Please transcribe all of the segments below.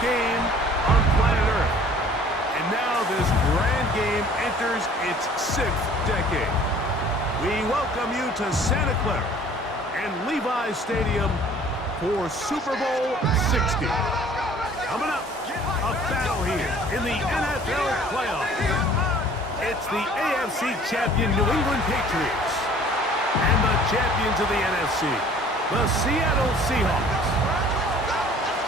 game on planet Earth. And now this grand game enters its 6th decade. We welcome you to Santa Clara and Levi's Stadium for Super Bowl 60. Coming up, a battle here in the NFL playoffs. It's the AFC champion New England Patriots and the champions of the NFC, the Seattle Seahawks.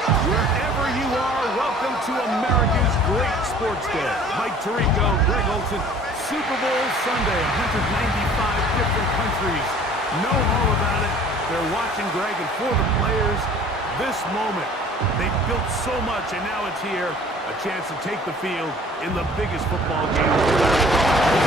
Wherever you are, welcome to America's great sports day. Mike Tirico, Greg Olson, Super Bowl Sunday. 195 different countries know all about it. They're watching, Greg, and for the players, this moment. They've built so much, and now it's here. A chance to take the field in the biggest football game of the year.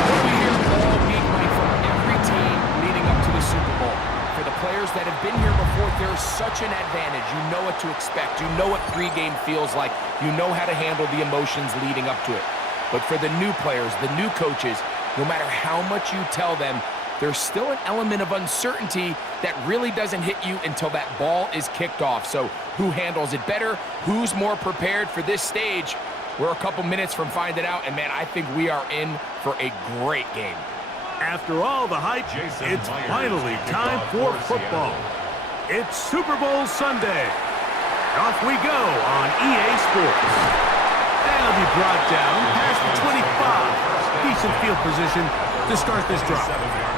What we hear all week, Mike, from every team leading up to the Super Bowl. For the players that have been here before, there's such an advantage. You know what to expect. You know what pregame feels like. You know how to handle the emotions leading up to it. But for the new players, the new coaches, no matter how much you tell them, there's still an element of uncertainty that really doesn't hit you until that ball is kicked off. So who handles it better? Who's more prepared for this stage? We're a couple minutes from finding out, and man, I think we are in for a great game. After all the hype, it's finally time for football. It's Super Bowl Sunday. Off we go on EA Sports. That'll be brought down past the 25. Decent field position to start this drive.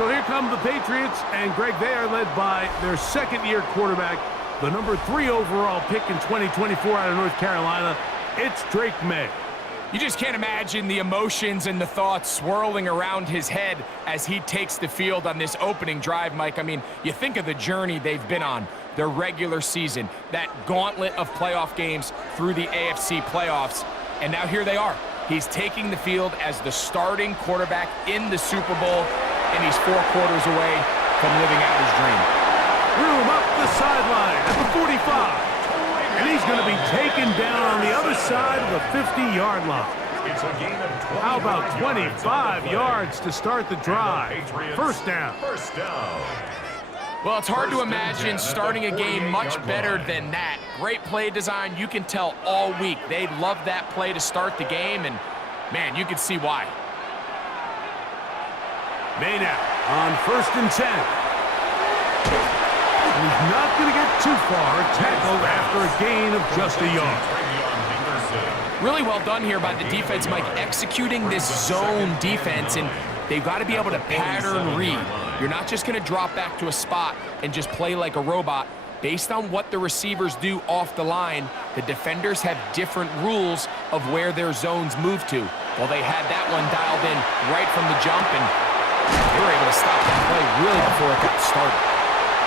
So here come the Patriots, and Greg, they are led by their second-year quarterback, the number 3 overall pick in 2024 out of North Carolina. It's Drake May. You just can't imagine the emotions and the thoughts swirling around his head as he takes the field on this opening drive, Mike. I mean, you think of the journey they've been on, their regular season, that gauntlet of playoff games through the AFC playoffs, and now here they are. He's taking the field as the starting quarterback in the Super Bowl, and he's 4 quarters away from living out his dream. Room up the sideline at the 45. And he's going to be taken down on the other side of the 50-yard line. How about 25 yards to start the drive? First down. Well, it's hard to imagine starting a game much better than that. Great play design. You can tell all week they love that play to start the game, and, man, you can see why. May now on 1st and 10. He's not going to get too far, tackled after a gain of just a yard. Really well done here by the defense, Mike, executing this zone defense, and they've got to be able to pattern read. You're not just going to drop back to a spot and just play like a robot. Based on what the receivers do off the line, the defenders have different rules of where their zones move to. Well, they had that one dialed in right from the jump, and they were able to stop that play really before it got started.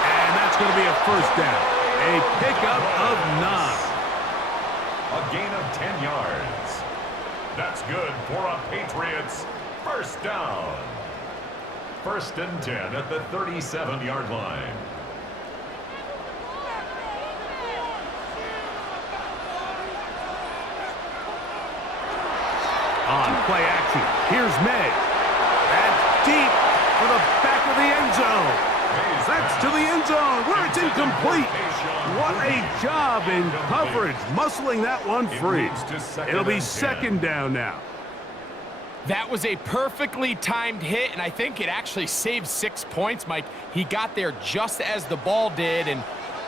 And that's going to be a first down. A pickup of 9. A gain of 10 yards. That's good for a Patriots first down. 1st and 10 at the 37-yard line. On play action, here's May. That's deep for the back of the end zone. That's to the end zone where it's incomplete. What a job in coverage, muscling that one free. It'll be 2nd down now. That was a perfectly timed hit, and I think it actually saved 6 points, Mike. He got there just as the ball did, and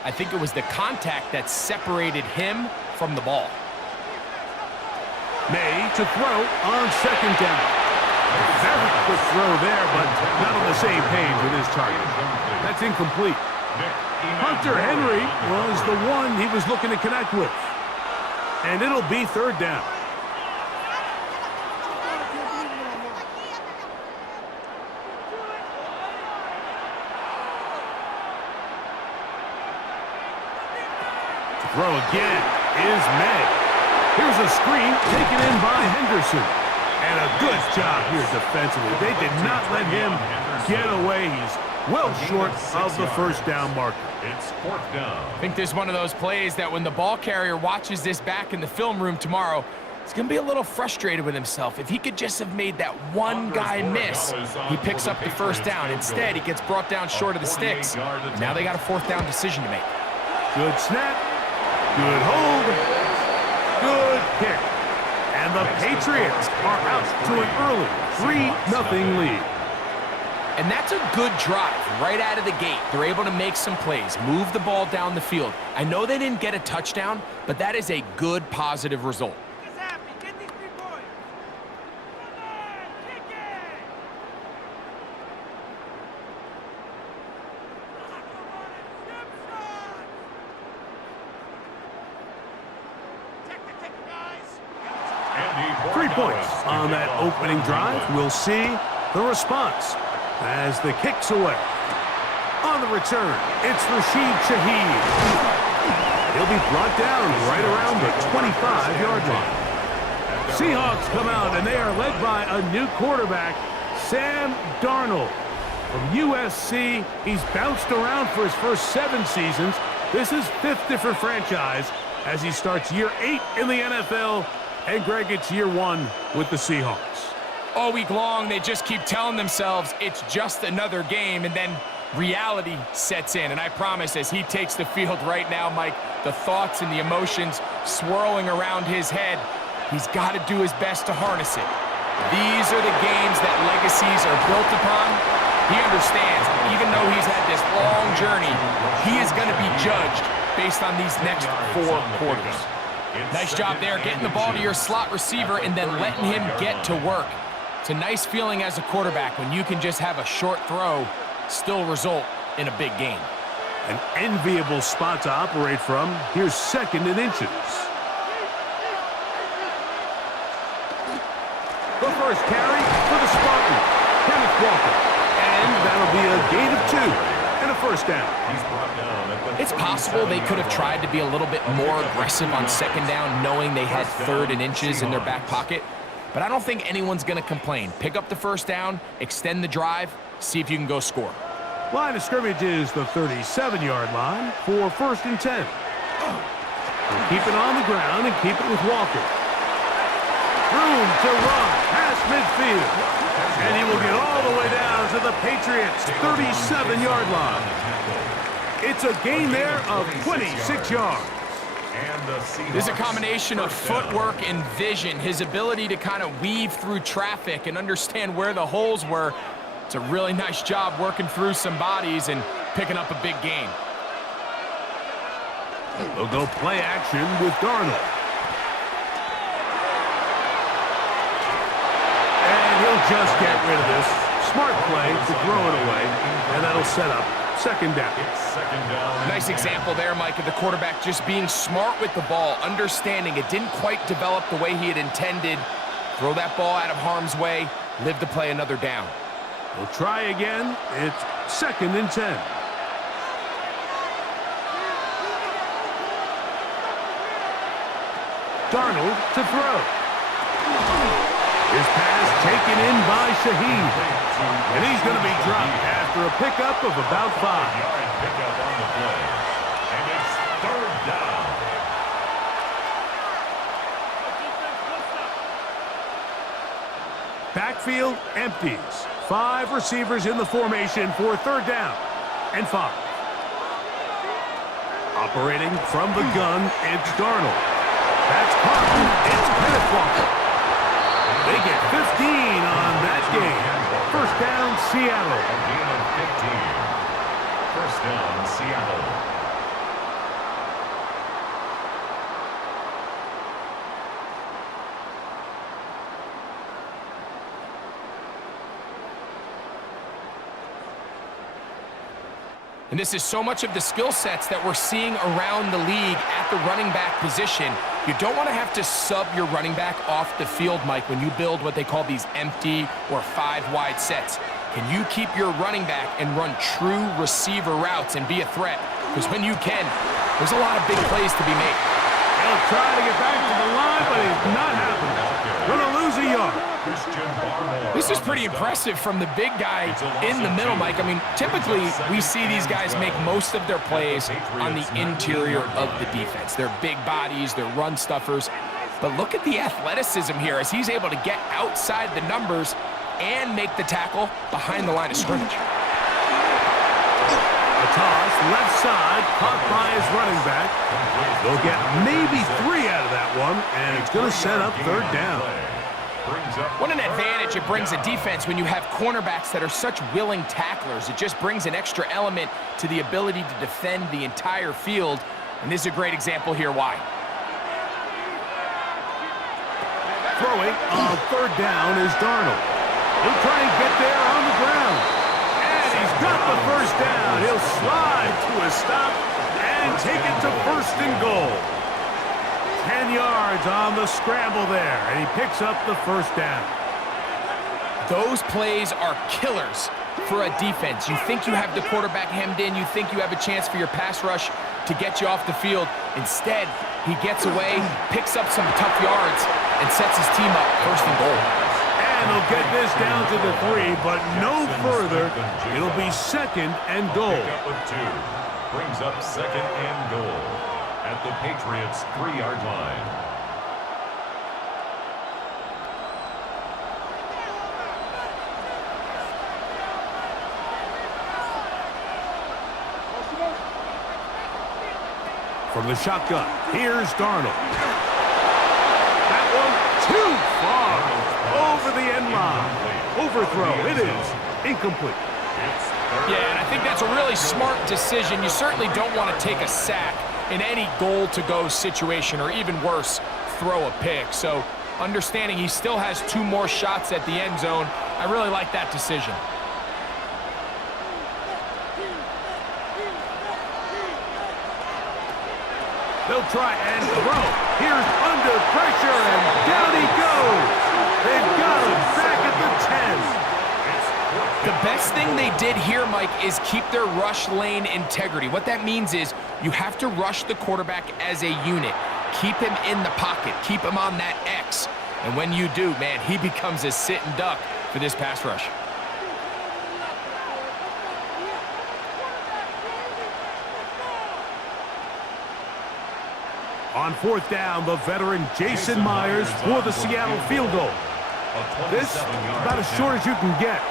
I think it was the contact that separated him from the ball. May to throw on 2nd down. Very quick throw there, but not on the same page with his target. That's incomplete. Hunter Henry was the one he was looking to connect with. And it'll be 3rd down. To throw again is May. Here's a screen taken in by Henderson. And a good job here defensively. They did not let him get away. He's well short of the first down marker. It's 4th down. I think this is one of those plays that when the ball carrier watches this back in the film room tomorrow, he's going to be a little frustrated with himself. If he could just have made that one guy miss, he picks up the first down. Instead, he gets brought down short of the sticks. Now they got a 4th down decision to make. Good snap. Good hold. Good kick. And the Patriots are out to an early 3-0 lead. And that's a good drive right out of the gate. They're able to make some plays, move the ball down the field. I know they didn't get a touchdown, but that is a good, positive result. Points on that opening drive. We'll see the response as the kick's away. On the return, it's Rashid Shaheed. He'll be brought down right around the 25-yard line. Seahawks come out, and they are led by a new quarterback, Sam Darnold. From USC, he's bounced around for his first 7 seasons. This is 5th different franchise as he starts year 8 in the NFL. And Greg, it's year 1 with the Seahawks. All week long, they just keep telling themselves it's just another game, and then reality sets in. And I promise, as he takes the field right now, Mike, the thoughts and the emotions swirling around his head, he's got to do his best to harness it. These are the games that legacies are built upon. He understands, even though he's had this long journey, he is going to be judged based on these next 4 quarters. Nice job there, getting the ball to your slot receiver and then letting him get to work. It's a nice feeling as a quarterback when you can just have a short throw still result in a big game. An enviable spot to operate from. Here's 2nd and inches. The first carry for the Spartans, Kenneth Walker. And that'll be a gain of 2 and a first down. It's possible they could have tried to be a little bit more aggressive on 2nd down, knowing they had 3rd and inches in their back pocket. But I don't think anyone's going to complain. Pick up the first down, extend the drive, see if you can go score. Line of scrimmage is the 37-yard line for 1st and 10. We'll keep it on the ground and keep it with Walker. Room to run past midfield. And he will get all the way down to the Patriots' 37-yard line. It's a gain there of 26 yards. There's a combination of footwork and vision, his ability to kind of weave through traffic and understand where the holes were. It's a really nice job working through some bodies and picking up a big gain. They'll go play action with Darnold. And he'll just get rid of this. Smart play to throw it away, and that'll set up 2nd down. Nice example there, Mike, of the quarterback just being smart with the ball, understanding it didn't quite develop the way he had intended. Throw that ball out of harm's way, live to play another down. We'll try again. It's 2nd and 10. Darnold to throw. His pass taken in by Shaheed. And he's going to be dropped after a pickup of about 5. Pickup on the play. And it's 3rd down. Backfield empties. 5 receivers in the formation for 3rd down and 5. Operating from the gun, it's Darnold. That's caught. It's Kenneth Walker. They get 15 on that game. 1st down, Seattle. A gain of 15. 1st down, Seattle. And this is so much of the skill sets that we're seeing around the league at the running back position. You don't want to have to sub your running back off the field, Mike, when you build what they call these empty or 5-wide sets. Can you keep your running back and run true receiver routes and be a threat? Because when you can, there's a lot of big plays to be made. He'll try to get back to the line, but it's not happening. Going to lose a yard. This is pretty impressive from the big guy in the middle, Mike. I mean, typically we see these guys make most of their plays on the interior of the defense. They're big bodies, they're run stuffers. But look at the athleticism here as he's able to get outside the numbers and make the tackle behind the line of scrimmage. A toss, left side, caught by his running back. They'll get maybe 3 out of that one, and it's going to set up third down. What an advantage it brings a defense when you have cornerbacks that are such willing tacklers. It just brings an extra element to the ability to defend the entire field, and this is a great example here why. Throwing on third down is Darnold. He'll try and get there on the ground. And he's got the first down. He'll slide to a stop and take it to first and goal. 10 yards on the scramble there, and he picks up the first down. Those plays are killers for a defense. You think you have the quarterback hemmed in. You think you have a chance for your pass rush to get you off the field. Instead, he gets away, picks up some tough yards, and sets his team up first and goal. And they'll get this down to the 3, but no further. It'll be second and goal. Pick up with 2. Brings up second and goal at the Patriots' 3-yard line. From the shotgun, here's Darnold. That one too far over the end line. Overthrow, it is incomplete. Yeah, and I think that's a really smart decision. You certainly don't want to take a sack in any goal-to-go situation, or even worse, throw a pick. So understanding he still has 2 more shots at the end zone, I really like that decision. They'll try and throw. Here's under pressure, and down he goes. They've got him back at the 10. The best thing they did here, Mike, is keep their rush lane integrity. What that means is you have to rush the quarterback as a unit. Keep him in the pocket. Keep him on that X. And when you do, man, he becomes a sitting duck for this pass rush. On fourth down, the veteran Jason Myers for the Seattle field goal. This about as short as you can get.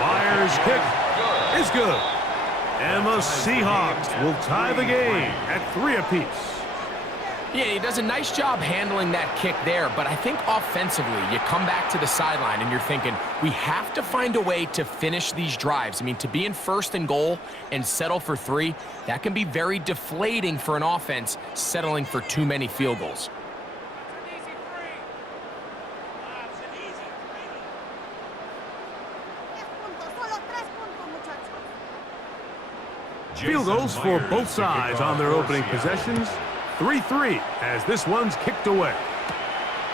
Myers' kick is good. And the Seahawks will tie the game at 3 apiece. Yeah, he does a nice job handling that kick there, but I think offensively, you come back to the sideline and you're thinking, we have to find a way to finish these drives. I mean, to be in first and goal and settle for 3, that can be very deflating for an offense settling for too many field goals. Field goals for both sides on their opening possessions. 3-3 as this one's kicked away.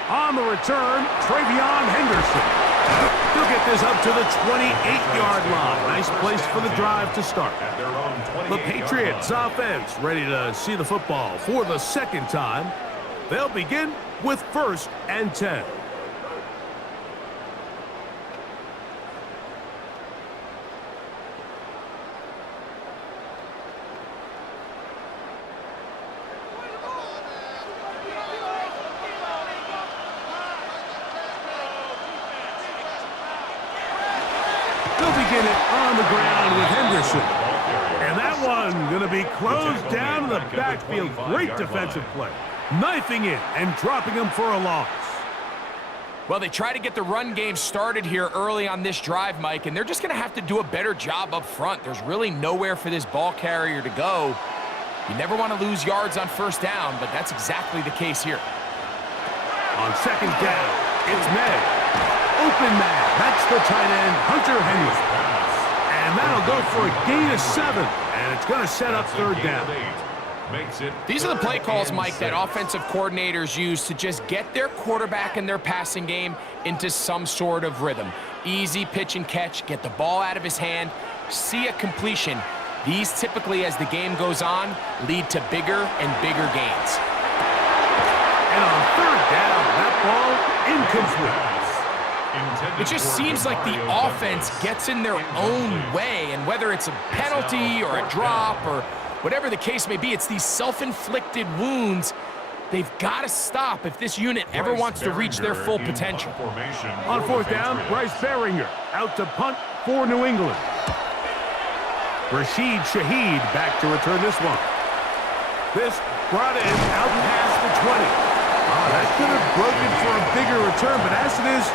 On the return, Travion Henderson. He'll get this up to the 28-yard line. Nice place for the drive to start. The Patriots offense ready to see the football for the second time. They'll begin with first and 10. Begin it on the ground with Henderson. And that one going to be closed down in the backfield. Great defensive play. Knifing it and dropping him for a loss. Well, they try to get the run game started here early on this drive, Mike, and they're just going to have to do a better job up front. There's really nowhere for this ball carrier to go. You never want to lose yards on first down, but that's exactly the case here. On second down, it's May. Open man. That's the tight end, Hunter Henry. And that'll go for a gain of 7. And it's going to set up third down. These are the play calls, Mike, that offensive coordinators use to just get their quarterback and their passing game into some sort of rhythm. Easy pitch and catch, get the ball out of his hand, see a completion. These typically, as the game goes on, lead to bigger and bigger gains. And on third down, that ball incomplete. It just seems like the offense gets in their own way, and whether it's a penalty or a drop or whatever the case may be, it's these self-inflicted wounds. They've got to stop if this unit ever wants to reach their full potential. On fourth down, Bryce Behringer out to punt for New England. Rashid Shaheed back to return this one. This brought in out past the 20. That could have broken for a bigger return, but as it is,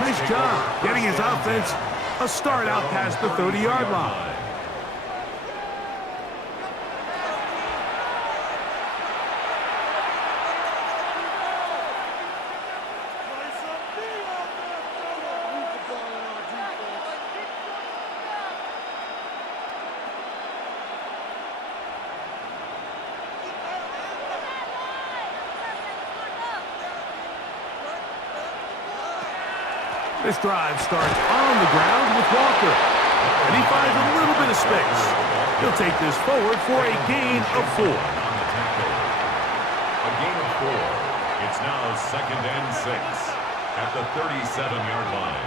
nice job getting his offense a start out past the 30-yard line. This drive starts on the ground with Walker, and he finds a little bit of space. He'll take this forward for a gain of 4. A gain of 4. It's now 2nd and 6 at the 37-yard line.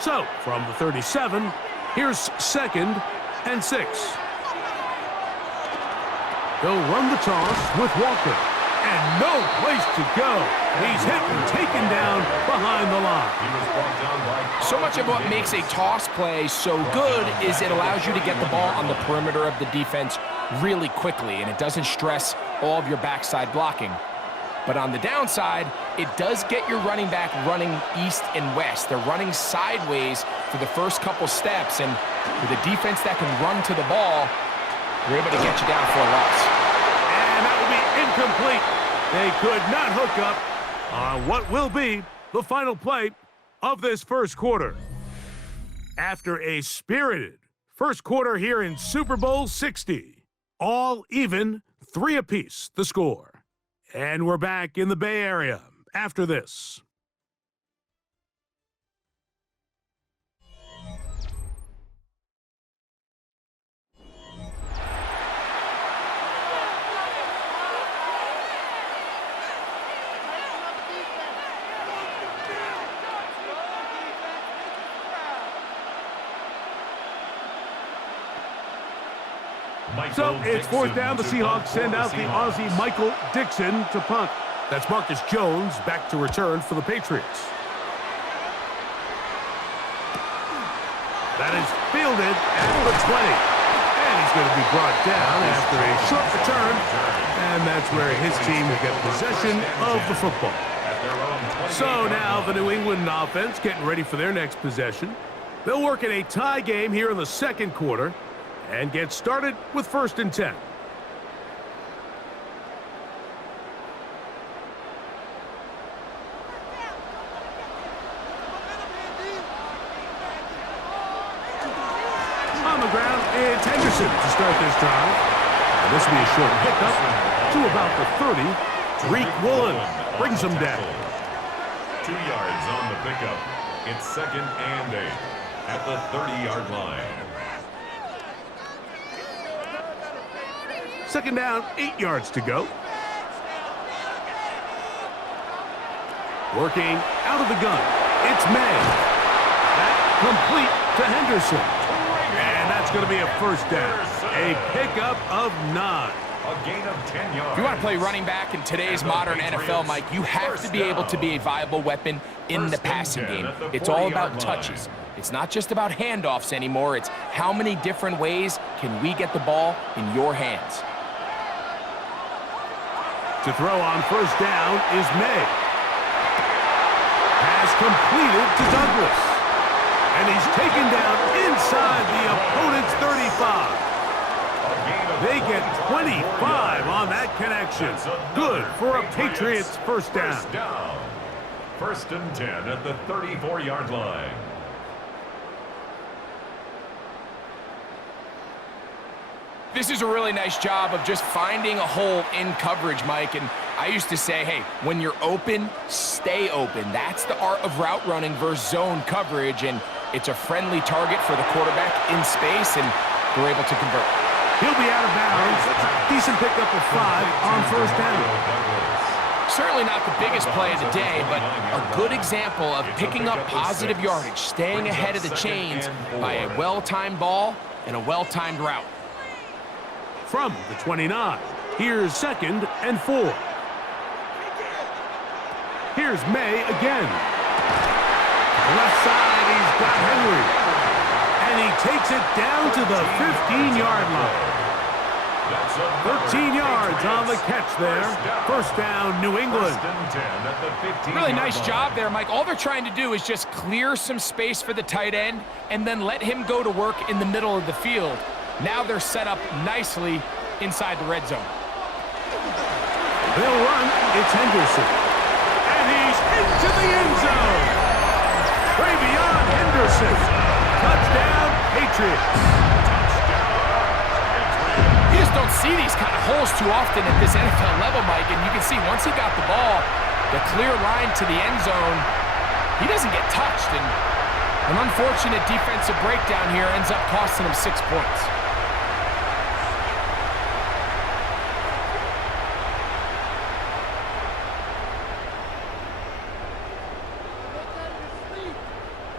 So, from the 37, here's 2nd and 6. He'll run the toss with Walker. And no place to go. He's hit and taken down behind the line. So much of what makes a toss play so good is it allows you to get the ball on the perimeter of the defense really quickly, and it doesn't stress all of your backside blocking. But on the downside, it does get your running back running east and west. They're running sideways for the first couple steps, and with a defense that can run to the ball, they're able to get you down for a loss. And that will be incomplete. They could not hook up on what will be the final play of this first quarter. After a spirited first quarter here in Super Bowl 60, all even, 3 apiece the score. And we're back in the Bay Area after this. So it's 4th down. The Seahawks send out the Aussie Michael Dixon to punt. That's Marcus Jones back to return for the Patriots. That is fielded at the 20. And he's going to be brought down after a short return. And that's where his team will get possession of the football. So now the New England offense getting ready for their next possession. They'll work in a tie game here in the second quarter and get started with 1st and 10. On the ground, it's Henderson to start this drive. And this will be a short pickup to about the 30. Tariq Woolen brings him down. 2 yards on the pickup. It's 2nd and 8 at the 30-yard line. 2nd down, 8 yards to go. Working out of the gun, it's May. That complete to Henderson. And that's going to be a 1st down. A pickup of 9. A gain of 10 yards. If you want to play running back in today's modern NFL, Mike, you have to be able to be a viable weapon in the passing game. It's all about touches. It's not just about handoffs anymore. It's how many different ways can we get the ball in your hands. To throw on 1st down is May. Pass completed to Douglas. And he's taken down inside the opponent's 35. They get 25 on that connection. Good for a Patriots 1st down. 1st and 10 at the 34-yard line. This is a really nice job of just finding a hole in coverage, Mike. And I used to say, hey, when you're open, stay open. That's the art of route running versus zone coverage. And it's a friendly target for the quarterback in space, and they're able to convert. He'll be out of bounds. Decent pickup of 5 on 1st down. Certainly not the biggest play of the day, but a good example of picking up positive yardage, staying ahead of the chains by a well-timed ball and a well-timed route. From the 29, here's 2nd and 4. Here's May again. Left side, he's got Henry. And And he takes it down to the 15-yard line. 13 yards on the catch there. First down, New England. Really nice job there, Mike. All they're trying to do is just clear some space for the tight end and then let him go to work in the middle of the field. Now they're set up nicely inside the red zone. They'll run. It's Henderson. And he's into the end zone. Way beyond Henderson. Touchdown, Patriots. You just don't see these kind of holes too often at this NFL level, Mike, and you can see once he got the ball, the clear line to the end zone, he doesn't get touched, and an unfortunate defensive breakdown here ends up costing him 6 points.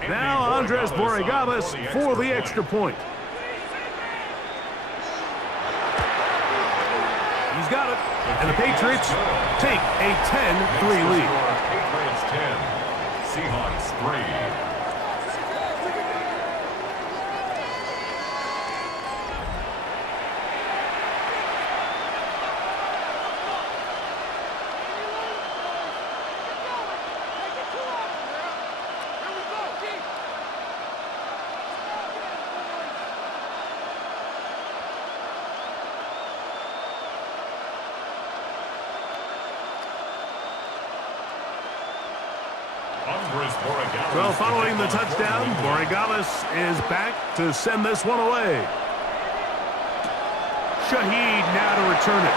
Now Andres Borregales for the extra point. He's got it. And the Patriots take a 10-3 lead. Patriots 10, Seahawks 3. Well, following the touchdown, Borregales is back to send this one away. Shaheed now to return it.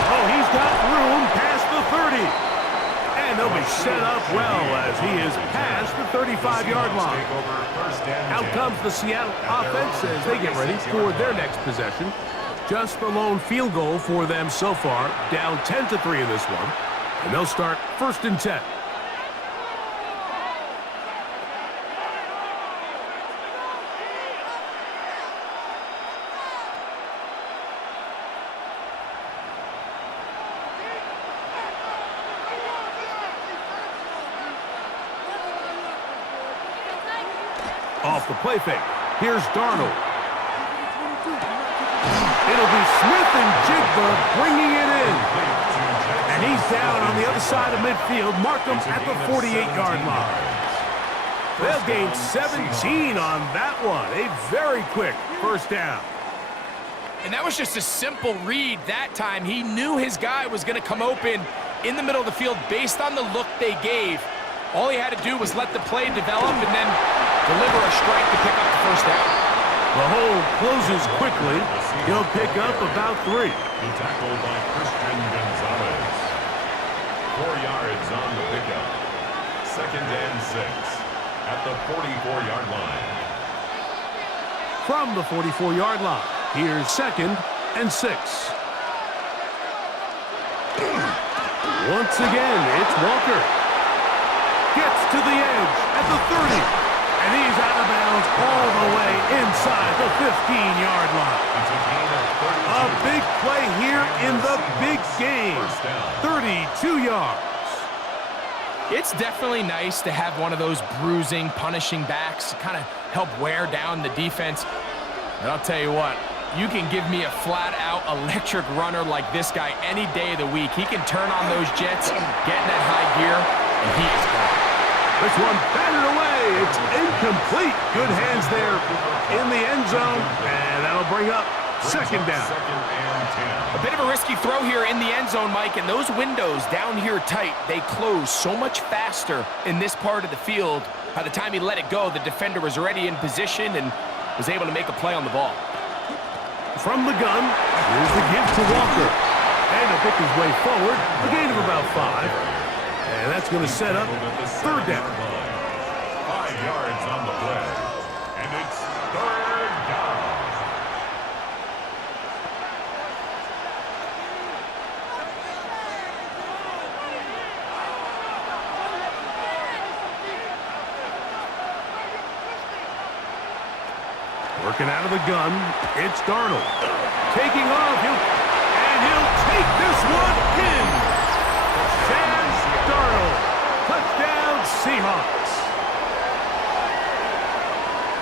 Oh, he's got room past the 30. And they'll be set up well as he is past the 35-yard line. Out comes the Seattle offense as they get ready for their next possession. Just the lone field goal for them so far, down 10-3 in this one. And they'll start 1st and 10. Off the play fake. Here's Darnold. It'll be Smith and Jigba bringing it in. And he's down on the other side of midfield. Mark him at the 48-yard line. They'll gain 17 on that one. A very quick first down. And that was just a simple read that time. He knew his guy was going to come open in the middle of the field based on the look they gave. All he had to do was let the play develop and then deliver a strike to pick up the first down. The hole closes quickly. He'll pick up about 3. He tackled by Christian Gonzalez. 4 yards on the pickup. 2nd and 6 at the 44-yard line. From the 44-yard line, here's 2nd and 6. Once again, it's Walker. Gets to the edge at the 30. And he's out of bounds all the way inside the 15-yard line. A big play here in the big game. 32 yards. It's definitely nice to have one of those bruising, punishing backs to kind of help wear down the defense. And I'll tell you what, you can give me a flat-out electric runner like this guy any day of the week. He can turn on those jets, get in that high gear, and he is gone. This one batted away. It's incomplete. Good hands there in the end zone. And that'll bring up 2nd down. A bit of a risky throw here in the end zone, Mike, and those windows down here tight, they close so much faster in this part of the field. By the time he let it go, the defender was already in position and was able to make a play on the ball. From the gun, here's the give to Walker. And he'll pick his way forward, a gain of about 5. And that's going to set up 3rd down. 5 yards on the play. And it's 3rd down. Working out of the gun, it's Darnold. Taking off, and he'll take this one in. Sam Darnold, touchdown Seahawks.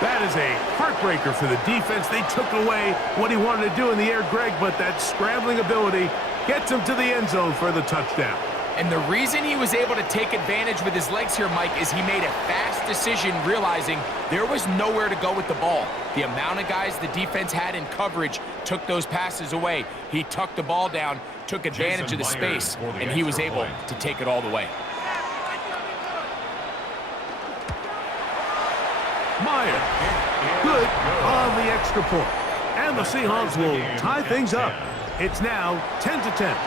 That is a heartbreaker for the defense. They took away what he wanted to do in the air, Greg, but that scrambling ability gets him to the end zone for the touchdown. And the reason he was able to take advantage with his legs here, Mike, is he made a fast decision realizing there was nowhere to go with the ball. The amount of guys the defense had in coverage took those passes away. He tucked the ball down, took advantage of the space, and he was able to take it all the way. Myers, good on the extra point. And the Seahawks will tie things up. It's now 10-10.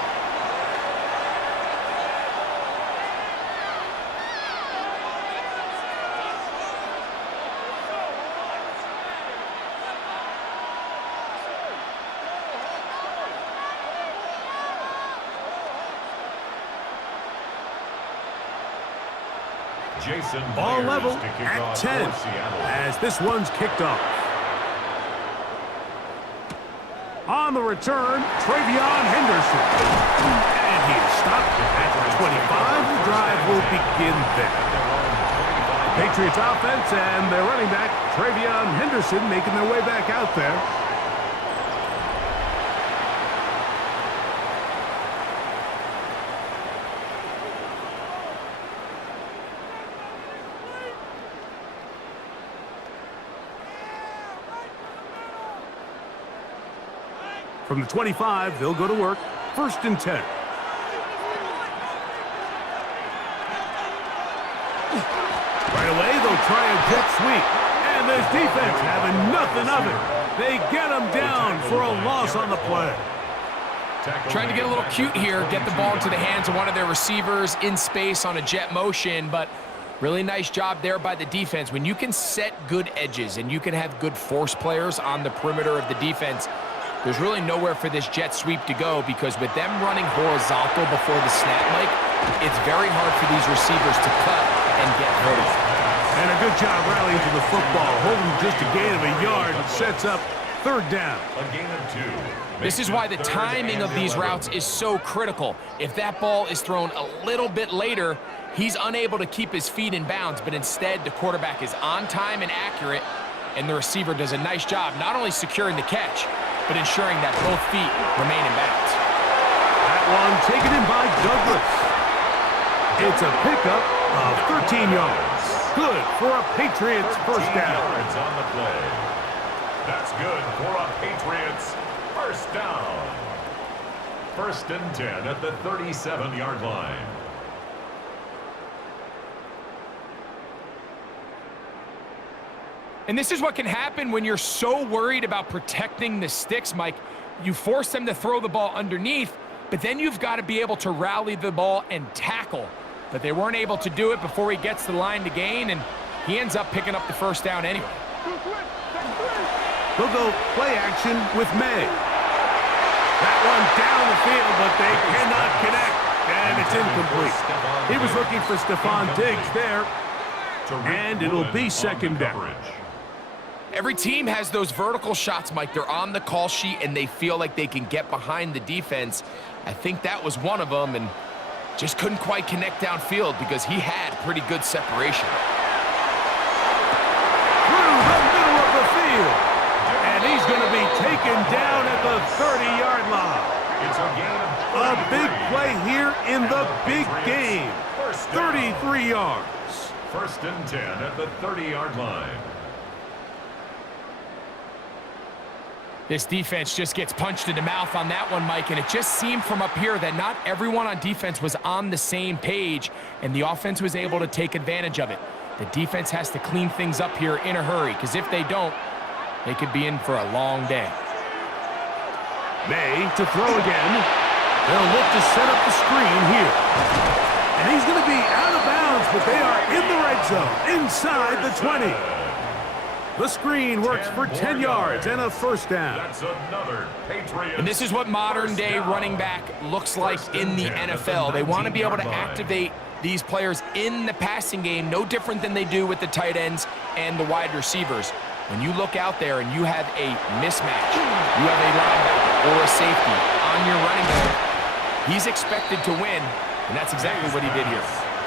Ball level at 10 as this one's kicked off. On the return, Travion Henderson. And he is stopped at 25. The drive will begin there. Patriots offense and their running back, Travion Henderson, making their way back out there. From the 25, they'll go to work. 1st and 10. Right away, they'll try a jet sweep. And this defense having nothing of it. They get them down for a loss on the play. Trying to get a little cute here, get the ball into the hands of one of their receivers in space on a jet motion, but really nice job there by the defense. When you can set good edges and you can have good force players on the perimeter of the defense, there's really nowhere for this jet sweep to go, because with them running horizontal before the snap, Mike, it's very hard for these receivers to cut and get vertical. And a good job rallying to the football, holding just a gain of a yard, and sets up 3rd down. A gain of 2. This is why the timing of these routes is so critical. If that ball is thrown a little bit later, he's unable to keep his feet in bounds, but instead the quarterback is on time and accurate, and the receiver does a nice job not only securing the catch, but ensuring that both feet remain in bounds. That one taken in by Douglas. It's a pickup of 13 yards. Good for a Patriots 1st down. Yards on the play. That's good for a Patriots 1st down. 1st and 10 at the 37-yard line. And this is what can happen when you're so worried about protecting the sticks, Mike. You force them to throw the ball underneath, but then you've got to be able to rally the ball and tackle. But they weren't able to do it before he gets to the line to gain, and he ends up picking up the 1st down anyway. They'll go play action with May. That one down the field, but they cannot connect, and it's incomplete. He was looking for Stephon Diggs there, and it'll be 2nd down. Every team has those vertical shots, Mike. They're on the call sheet, and they feel like they can get behind the defense. I think that was one of them, and just couldn't quite connect downfield because he had pretty good separation. Through the middle of the field, and he's going to be taken down at the 30-yard line. It's a big play here in the big game. 33 yards. 1st and 10 at the 30-yard line. This defense just gets punched in the mouth on that one, Mike, and it just seemed from up here that not everyone on defense was on the same page, and the offense was able to take advantage of it. The defense has to clean things up here in a hurry, because if they don't, they could be in for a long day. May to throw again. They'll look to set up the screen here. And he's going to be out of bounds, but they are in the red zone, inside the 20. The screen works for 10 yards and a 1st down. That's another Patriots. And this is what modern-day running back looks like in the NFL. They want to be able to activate these players in the passing game, no different than they do with the tight ends and the wide receivers. When you look out there and you have a mismatch, you have a linebacker or a safety on your running back, he's expected to win, and that's exactly what he did here.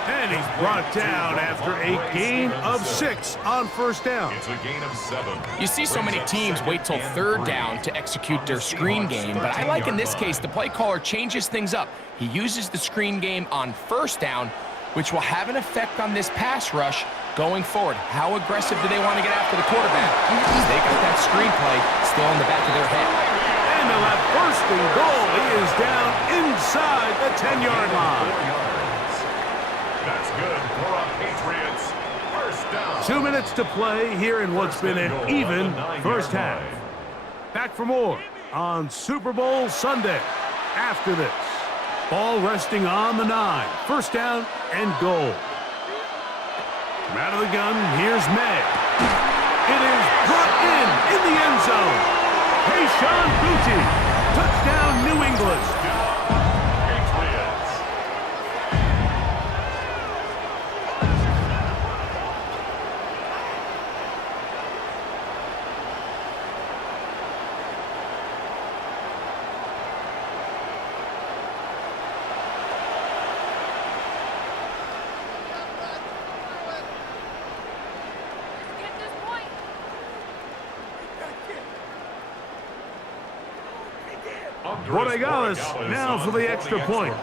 And he's brought down after a gain of 6 on first down. It's a gain of 7. You see so many teams wait till third down to execute their screen game, but I like in this case the play caller changes things up. He uses the screen game on first down, which will have an effect on this pass rush going forward. How aggressive do they want to get after the quarterback? They got that screen play still in the back of their head. And they'll have first and goal. He is down inside the 10-yard line. That's good for a Patriots first down. 2 minutes to play here in what's been an even first half. Back for more on Super Bowl Sunday after this. Ball resting on the 9. First down and goal. From out of the gun, here's May. It is brought in the end zone. Sean Booty. Touchdown, New England. Patriots. Borregales now for the extra point.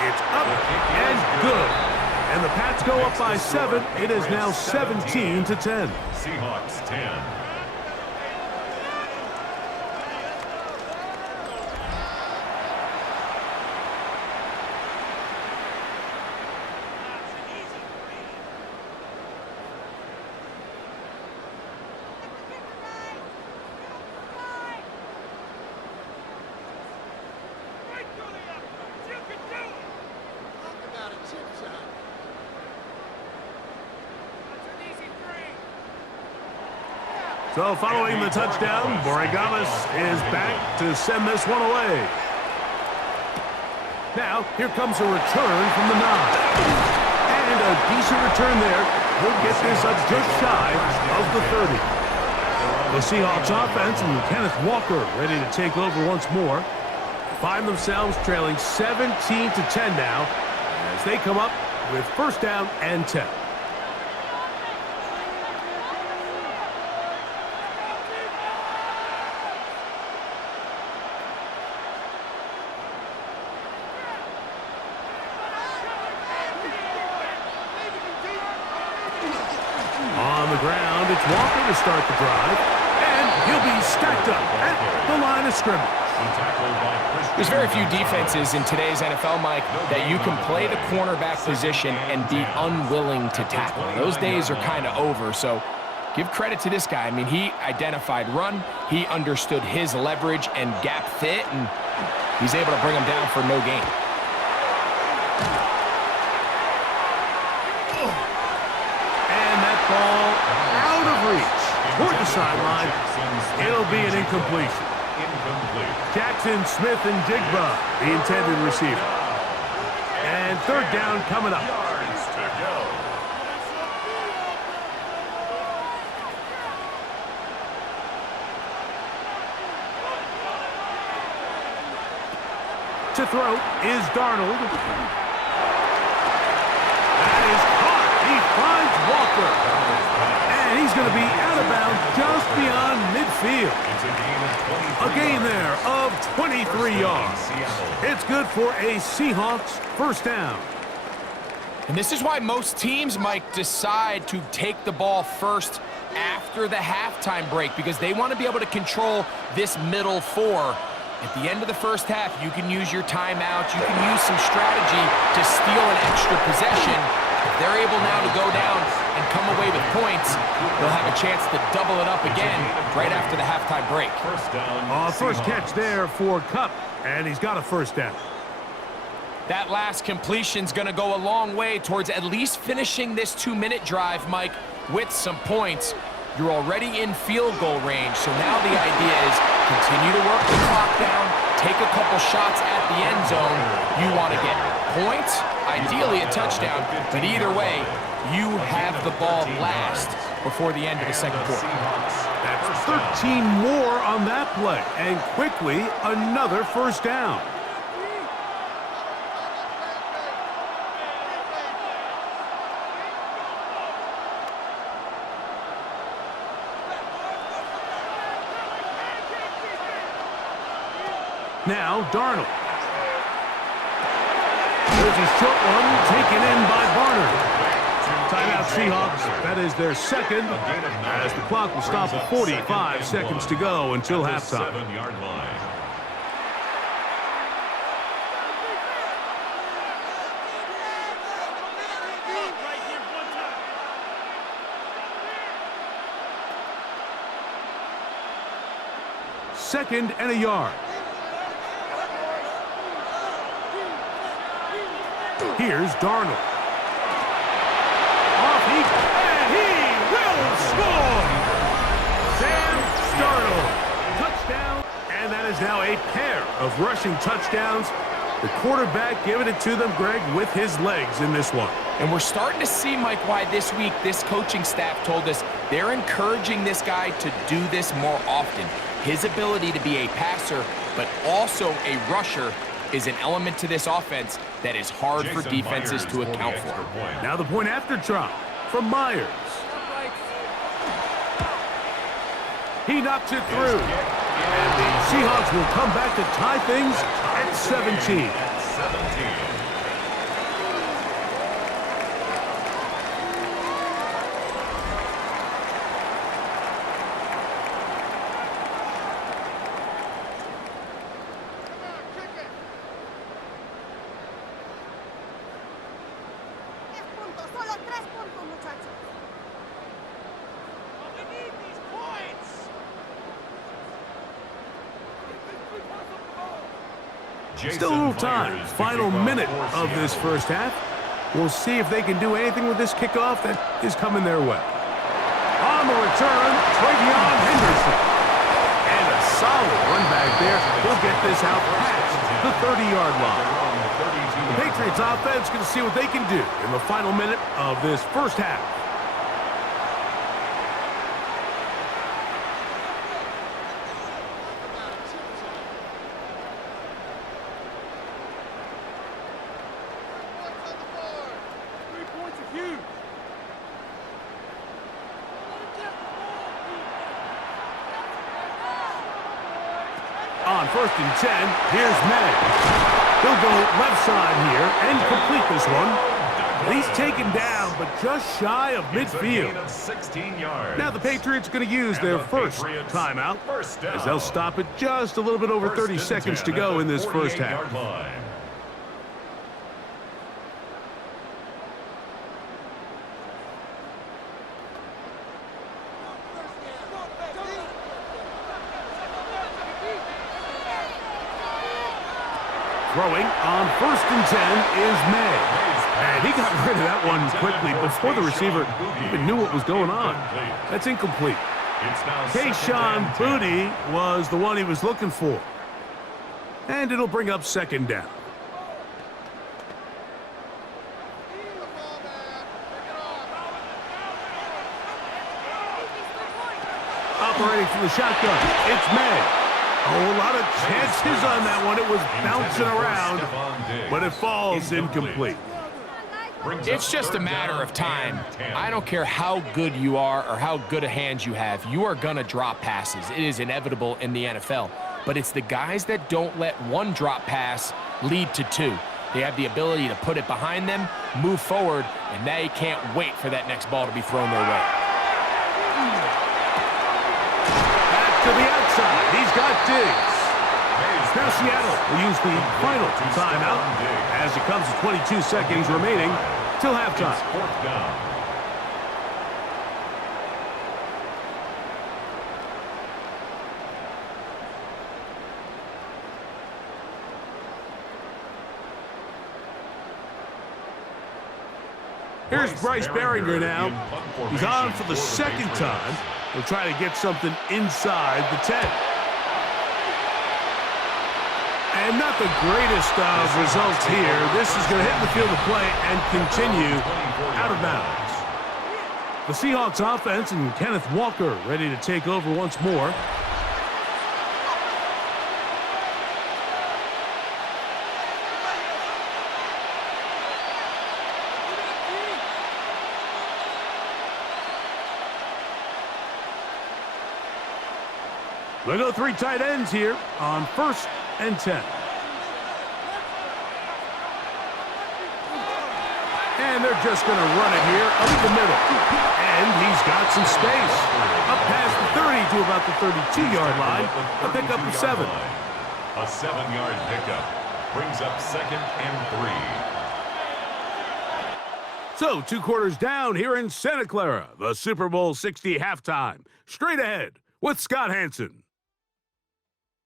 It's up and good. And the Pats go up by 7. It is now 17-10. Seahawks 10. So following the touchdown, Borregales is back to send this one away. Now, here comes a return from the 9. And a decent return there. He'll get this up just shy of the 30. The Seahawks offense and Kenneth Walker ready to take over once more. Find themselves trailing 17-10 now as they come up with first down and 10. On the ground, it's Walker to start the drive, and he'll be stacked up at the line of scrimmage. There's very few defenses in today's NFL, Mike, that you can play the cornerback position and be unwilling to tackle. Those days are kind of over, so give credit to this guy. I mean, he identified run, he understood his leverage and gap fit, and he's able to bring him down for no gain. Ball out of reach toward the sideline. It'll be an incompletion. Jackson, Smith, and Jigba, the intended receiver. And third down coming up. Yards to go. To throw is Darnold. That is caught. He finds Walker. And he's going to be out of bounds just beyond midfield. A gain there of 23 yards. It's good for a Seahawks first down. And this is why most teams, Mike, decide to take the ball first after the halftime break, because they want to be able to control this middle 4. At the end of the first half, you can use your timeout, you can use some strategy to steal an extra possession. If they're able now to go down and come away with points, they'll have a chance to double it up again right after the halftime break. First catch there for Kupp, and he's got a first down. That last completion's going to go a long way towards at least finishing this 2-minute drive, Mike, with some points. You're already in field goal range, so now the idea is continue to work the clock down, take a couple shots at the end zone. You want to get points, ideally a touchdown, but either way, you have the ball last before the end of the second quarter. That's 13 more on that play. And quickly, another first down. Now, Darnold. There's a short one taken in by Barner. Timeout Seahawks. That is their second, as the clock will stop at 45 seconds to go until halftime. 7-yard line. Second and a yard. Here's Darnold. Off and he will score! Sam Darnold. Touchdown. And that is now a pair of rushing touchdowns. The quarterback giving it to them, Greg, with his legs in this one. And we're starting to see, Mike, why this week this coaching staff told us they're encouraging this guy to do this more often. His ability to be a passer, but also a rusher, is an element to this offense that is hard for defenses to account for. Now the point after drop from Myers. He knocks it through. And the Seahawks will come back to tie things at 17. Still a little time. Final minute of this first half. We'll see if they can do anything with this kickoff that is coming their way. On the return, Travion Henderson. And a solid run back there. He'll get this out past the 30-yard line. The Patriots offense going to see what they can do in the final minute of this first half. On 1st and 10, here's May. He'll go left side here and complete this one. And he's taken down, but just shy of midfield. Now the Patriots are going to use their first timeout, as they'll stop it just a little bit over 30 seconds to go in this first half. Throwing on 1st and 10 is May. And he got rid of that one quickly before the receiver even knew what was going on. That's incomplete. Kayshon Boutte was the one he was looking for. And it'll bring up 2nd down. Operating from the shotgun, it's May. Oh, a lot of chances on that one. It was bouncing around, but it falls incomplete. It's just a matter of time. I don't care how good you are or how good a hand you have. You are going to drop passes. It is inevitable in the NFL. But it's the guys that don't let one drop pass lead to two. They have the ability to put it behind them, move forward, and they can't wait for that next ball to be thrown their way. To the outside, he's got Diggs. Now Seattle will use the final timeout as it comes to 22 seconds remaining till halftime. Here's Bryce Baringer now. He's on for the 2nd time. He'll try to get something inside the 10. And not the greatest of results here. This is going to hit the field of play and continue out of bounds. The Seahawks offense and Kenneth Walker ready to take over once more. They go 3 tight ends here on 1st and 10. And they're just going to run it here up the middle. And he's got some space. Up past the 30 to about the 32-yard line. A pickup of 7. A 7-yard pickup brings up 2nd and 3. So 2 quarters down here in Santa Clara. The Super Bowl 60 halftime. Straight ahead with Scott Hansen.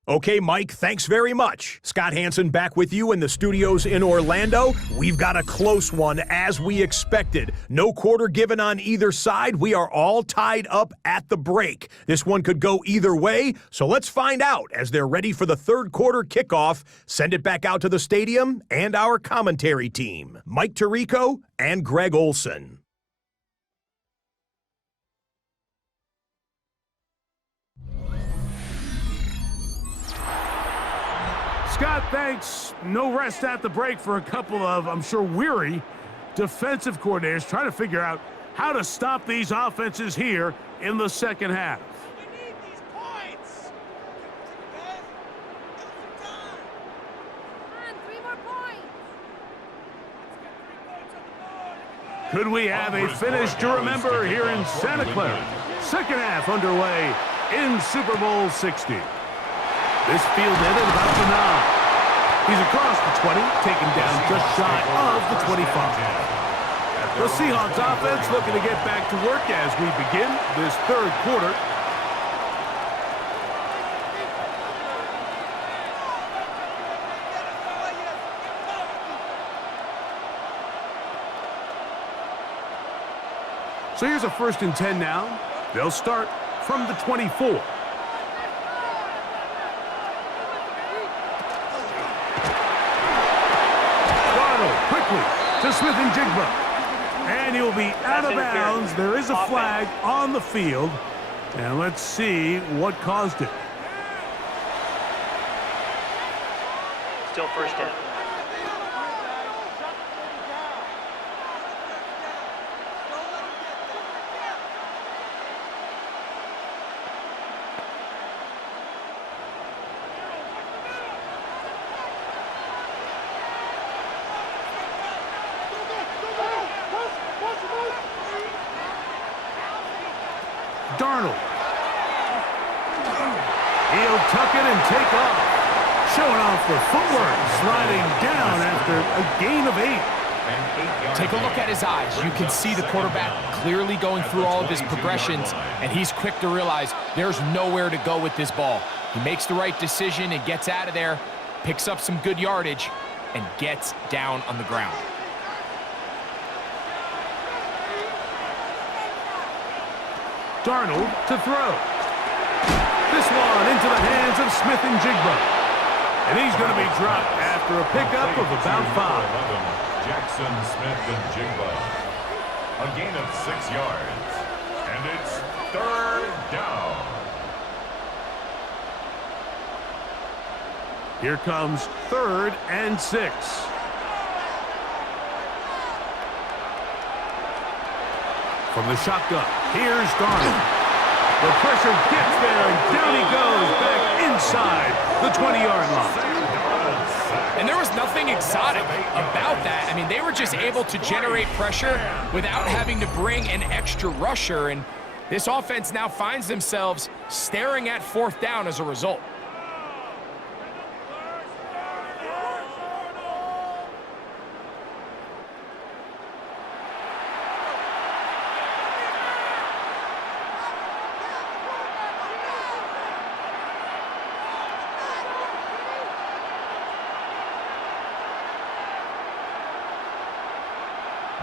Okay, Mike, thanks very much. Scott Hansen back with you in the studios in Orlando. We've got a close one, as we expected. No quarter given on either side. We are all tied up at the break. This one could go either way, so let's find out as they're ready for the 3rd quarter kickoff. Send it back out to the stadium and our commentary team, Mike Tirico and Greg Olson. Scott, thanks. No rest at the break for a couple of, I'm sure, weary defensive coordinators trying to figure out how to stop these offenses here in the second half. We need these points. Come on, 3 more points. Could we have a finish to remember here in Santa Clara? Second half underway in Super Bowl 60. This fielded at about the 9. He's across the 20, taken down just shy of the 25. The Seahawks offense looking to get back to work as we begin this 3rd quarter. So here's a 1st and 10 now. They'll start from the 24. To Smith and Jigba. And he'll be out of bounds. There is a flag on the field. And let's see what caused it. Still 1st down. Darnold. He'll tuck it and take off. Showing off the footwork, sliding down after a gain of 8. Take a look at his eyes. You can see the quarterback clearly going through all of his progressions, and he's quick to realize there's nowhere to go with this ball. He makes the right decision and gets out of there, picks up some good yardage, and gets down on the ground. Darnold to throw. This one into the hands of Smith and Jigba. And he's going to be dropped after a pickup of about 5. Jackson, Smith, and Jigba. A gain of 6 yards. And it's 3rd down. Here comes 3rd and 6. From the shotgun, here's Darnold. The pressure gets there, and down he goes back inside the 20-yard line. And there was nothing exotic about that. I mean, they were just able to generate pressure without having to bring an extra rusher, and this offense now finds themselves staring at 4th down as a result.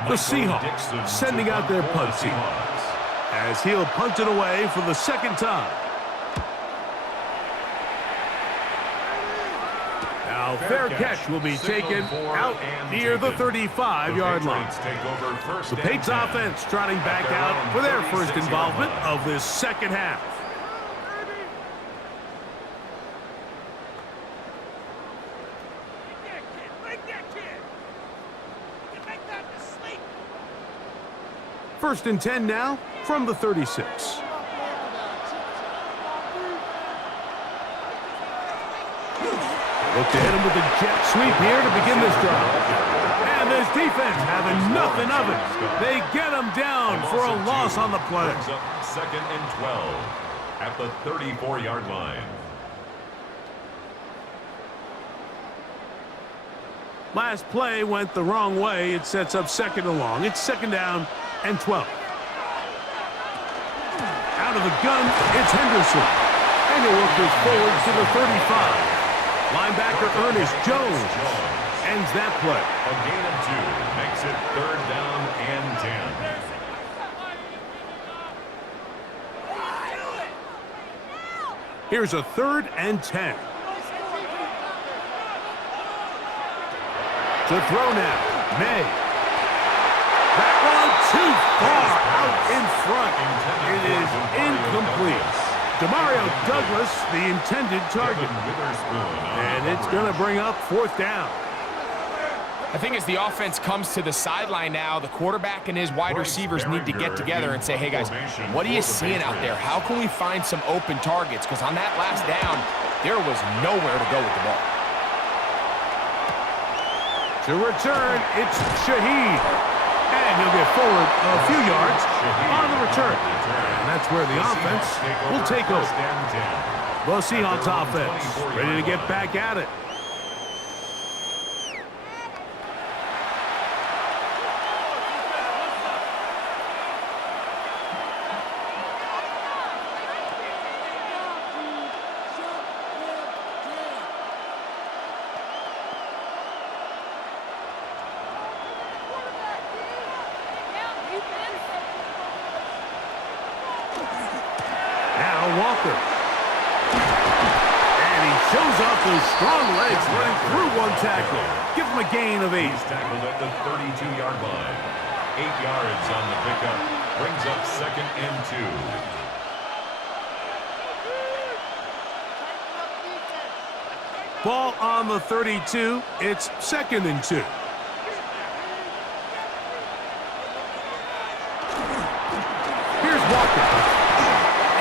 The Seahawks sending out their punt team as he'll punt it away for the 2nd time. Now Now, fair catch will be taken out near the 35-yard line. The Patriots offense trotting back out for their first involvement of this second half. First and 10 now from the 36. Look to hit him with a jet sweep here to begin this drive. And this defense having nothing of it. They get him down for a loss on the play. Second and 12 at the 34-yard line. Last play went the wrong way. It sets up second and long. It's second down and 12. Out of the gun, it's Henderson. And he'll work this forward to the 35. Linebacker Ernest Jones ends that play. A gain of 2 makes it third down and 10. Here's a third and 10. To throw now, May. That one too far out in front. It is incomplete. Demario Douglas, the intended target. And it's going to bring up fourth down. I think as the offense comes to the sideline now, the quarterback and his wide receivers need to get together and say, hey guys, what are you seeing out there? How can we find some open targets? Because on that last down, there was nowhere to go with the ball. To return, it's Shaheed. And he'll get forward a few yards on the return. And that's where the offense will take over. The Seahawks offense ready to get back at it. Walker. And he shows off those strong legs running through one tackle. Give him a gain of 8. He's tackled at the 32-yard line. 8 yards on the pickup. Brings up second and 2. Ball on the 32. It's second and 2. Here's Walker.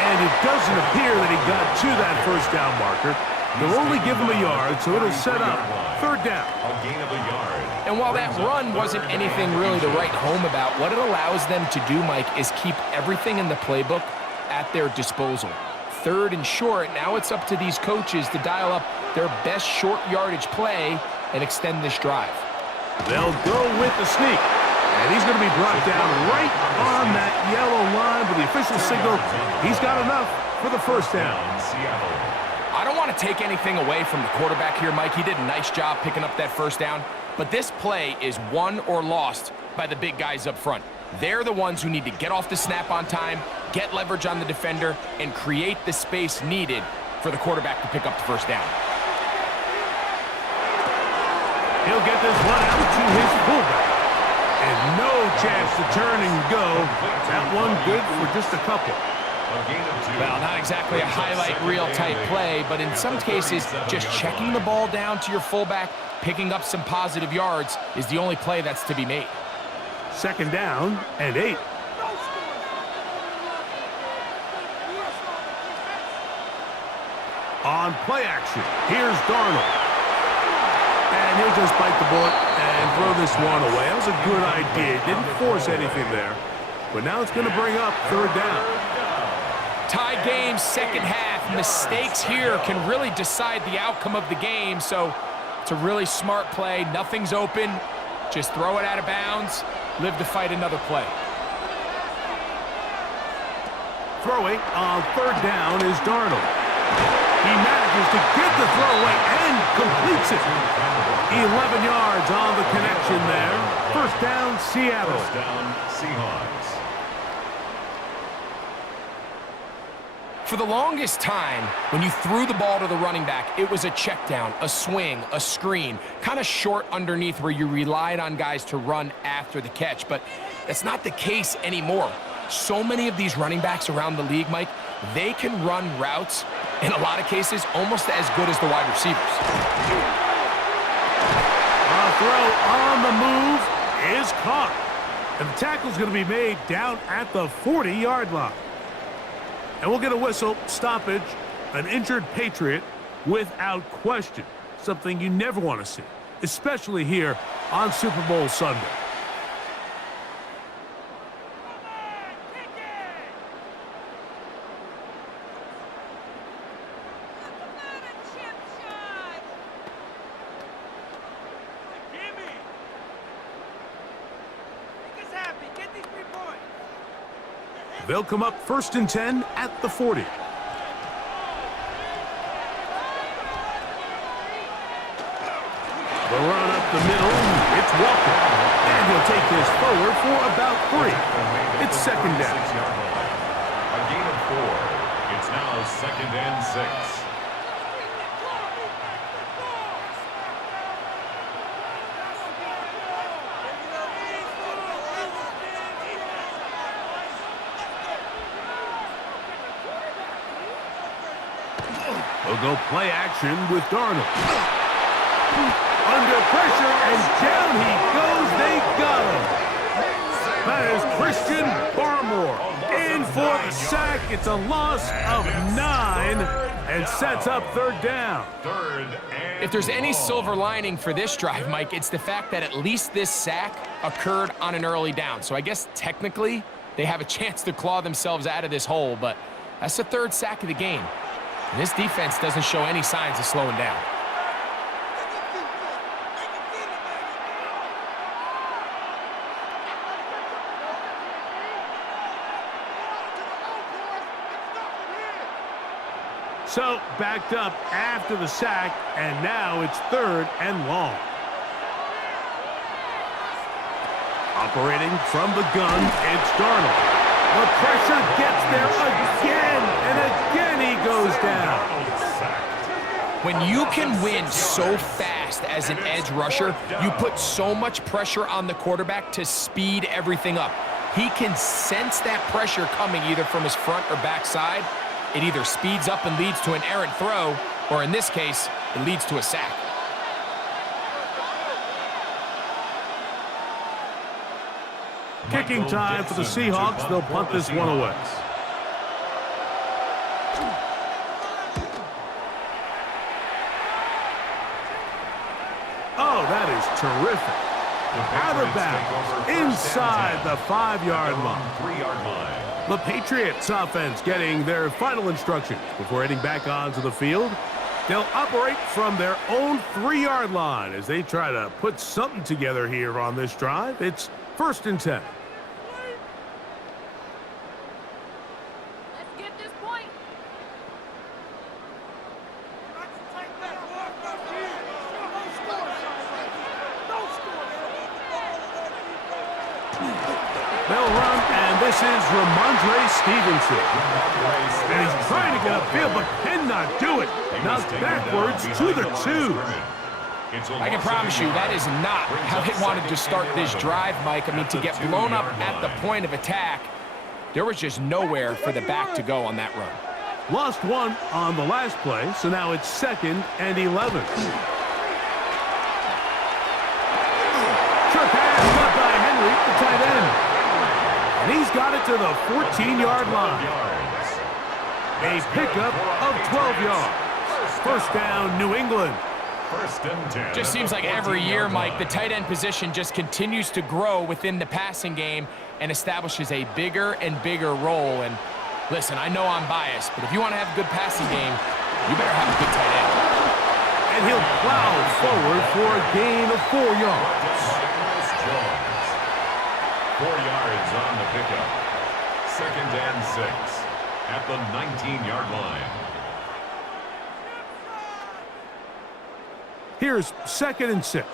And it doesn't appear that he got to that first down marker. They'll only give him a yard, so it'll set up third down. A gain of a yard. And while that run wasn't anything really to write home about, what it allows them to do, Mike, is keep everything in the playbook at their disposal. Third and short, now it's up to these coaches to dial up their best short yardage play and extend this drive. They'll go with the sneak. And he's going to be brought down right on that yellow line, but the official signal, he's got enough for the first down. I don't want to take anything away from the quarterback here, Mike. He did a nice job picking up that first down, but this play is won or lost by the big guys up front. They're the ones who need to get off the snap on time, get leverage on the defender, and create the space needed for the quarterback to pick up the first down. He'll get this one out to his fullback. And no chance to turn and go. That one good for just a couple. Well, not exactly a highlight reel type play, but in some cases, just checking the ball down to your fullback, picking up some positive yards is the only play that's to be made. Second down and 8. On play action, here's Darnold. And he'll just bite the bullet and throw this one away. That was a good idea. Didn't force anything there. But now it's going to bring up third down. Tie game, second half. Mistakes here can really decide the outcome of the game. So it's a really smart play. Nothing's open. Just throw it out of bounds. Live to fight another play. Throwing on third down is Darnold. He manages to get the throw away and completes it. 11 yards on the connection there. First down, Seattle. First down, Seahawks. For the longest time, when you threw the ball to the running back, it was a check down, a swing, a screen, kind of short underneath where you relied on guys to run after the catch. But that's not the case anymore. So many of these running backs around the league, Mike, they can run routes, in a lot of cases, almost as good as the wide receivers. A throw on the move is caught. And the tackle's going to be made down at the 40-yard line. And we'll get a whistle, stoppage, an injured Patriot without question. Something you never want to see, especially here on Super Bowl Sunday. They'll come up 1st and 10 at the 40. The run up the middle, it's Walker. And he'll take this forward for about 3. It's 2nd down. A gain of 4. It's now 2nd and 6. They'll go play action with Darnold. Under pressure, and down he goes. They got him. That is Christian Barmore in for the sack. It's a loss of 9 and sets up 3rd down. If there's any silver lining for this drive, Mike, it's the fact that at least this sack occurred on an early down. So I guess technically they have a chance to claw themselves out of this hole, but that's the 3rd sack of the game. And this defense doesn't show any signs of slowing down. So, backed up after the sack, and now it's 3rd and long. Operating from the gun, it's Darnold. The pressure gets there again, and again he goes down. When you can win so fast as an edge rusher, you put so much pressure on the quarterback to speed everything up. He can sense that pressure coming either from his front or back side. It either speeds up and leads to an errant throw, or in this case, it leads to a sack. Kicking time for the Seahawks. They'll punt this one away. Oh, that is terrific. Out of bounds, inside the 5-yard line. 3-yard line. The Patriots offense getting their final instructions before heading back onto the field. They'll operate from their own 3-yard line as they try to put something together here on this drive. It's 1st and 10. Let's get this point. They'll run, and this is Ramondre Stevenson. And he's trying to get upfield, but cannot do it. Knocked backwards to the 2. I can promise you that is not how they wanted to start this drive, Mike. I mean, to get blown up at the point of attack, there was just nowhere for the back to go on that run. Lost 1 on the last play, so now it's 2nd and 11. Sure pass caught by Henry, the tight end. And he's got it to the 14-yard line. A pickup of 12 yards. 1st down, New England. 1st and 10. Just seems like every year, Mike, the tight end position just continues to grow within the passing game and establishes a bigger and bigger role. And listen, I know I'm biased, but if you want to have a good passing game, you better have a good tight end. And he'll plow forward for a gain of 4 yards. 4 yards on the pickup. 2nd and 6 at the 19-yard line. Here's 2nd and 6.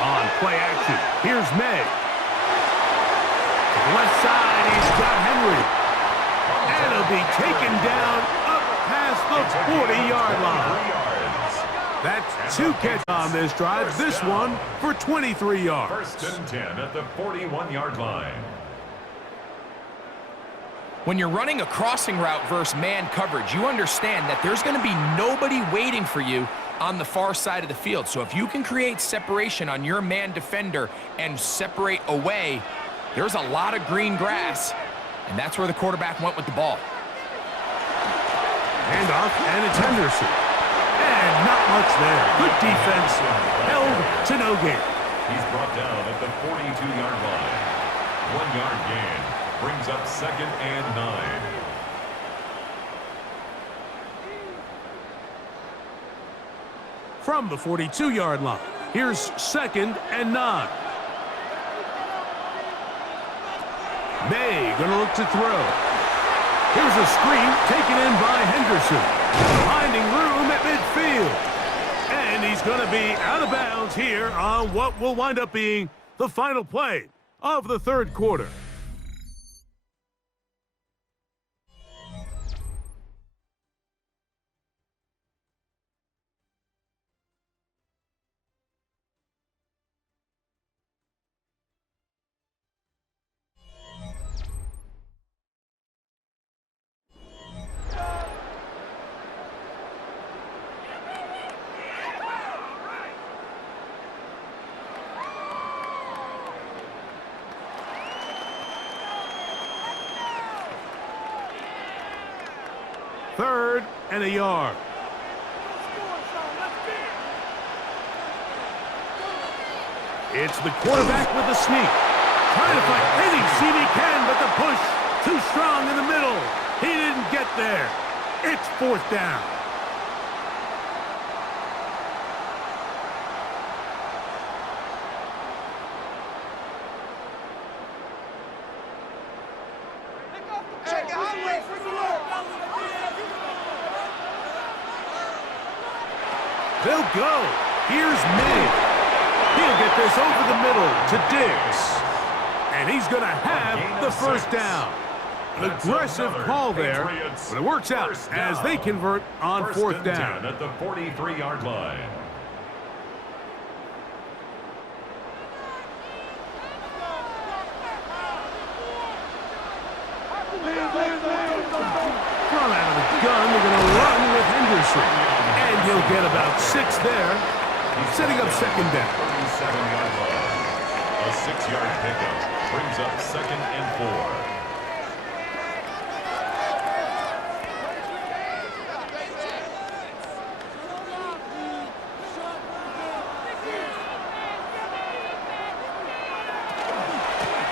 On play action, here's May. left side, he's got Henry. And he'll be taken down up past the 40-yard line. That's 2 catches on this drive. This one for 23 yards. 1st and 10 at the 41-yard line. When you're running a crossing route versus man coverage, you understand that there's going to be nobody waiting for you on the far side of the field. So if you can create separation on your man defender and separate away, there's a lot of green grass, and that's where the quarterback went with the ball. Handoff, and it's Henderson. And not much there. Good defense. Held to no gain. He's brought down at the 42-yard line. 1-yard gain. Brings up 2nd and 9. From the 42-yard line, here's 2nd and 9. May gonna look to throw. Here's a screen taken in by Henderson. Finding room at midfield. And he's gonna be out of bounds here on what will wind up being the final play of the 3rd quarter. Third and a yard. It's the quarterback with the sneak. Trying to find any seam he can, but the push too strong in the middle. He didn't get there. It's 4th down. They'll go. Here's May. He'll get this over the middle to Diggs. And he's going to have the 1st down. An aggressive call there, but it works out as they convert on 4th down. At the 43-yard line. From out of the gun, they're going to run with Henderson. And he'll get about 6 there, setting up 2nd down. 37-yard line. A 6-yard pickup brings up 2nd and 4.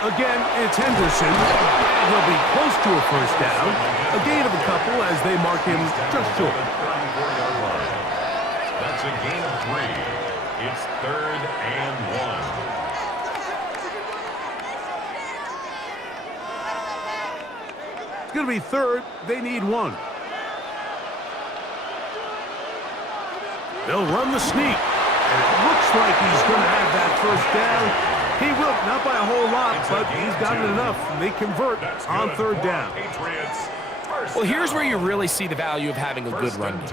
Again, it's Henderson. And he'll be close to a 1st down. A gain of a couple as they mark him just short. 34-yard line. That's a gain of 3. It's 3rd and 1. It's going to be 3rd. They need 1. They'll run the sneak. And it looks like he's going to have that 1st down. He will, not by a whole lot, but he's gotten enough. And they convert on 3rd down. Well, here's where you really see the value of having a good run game.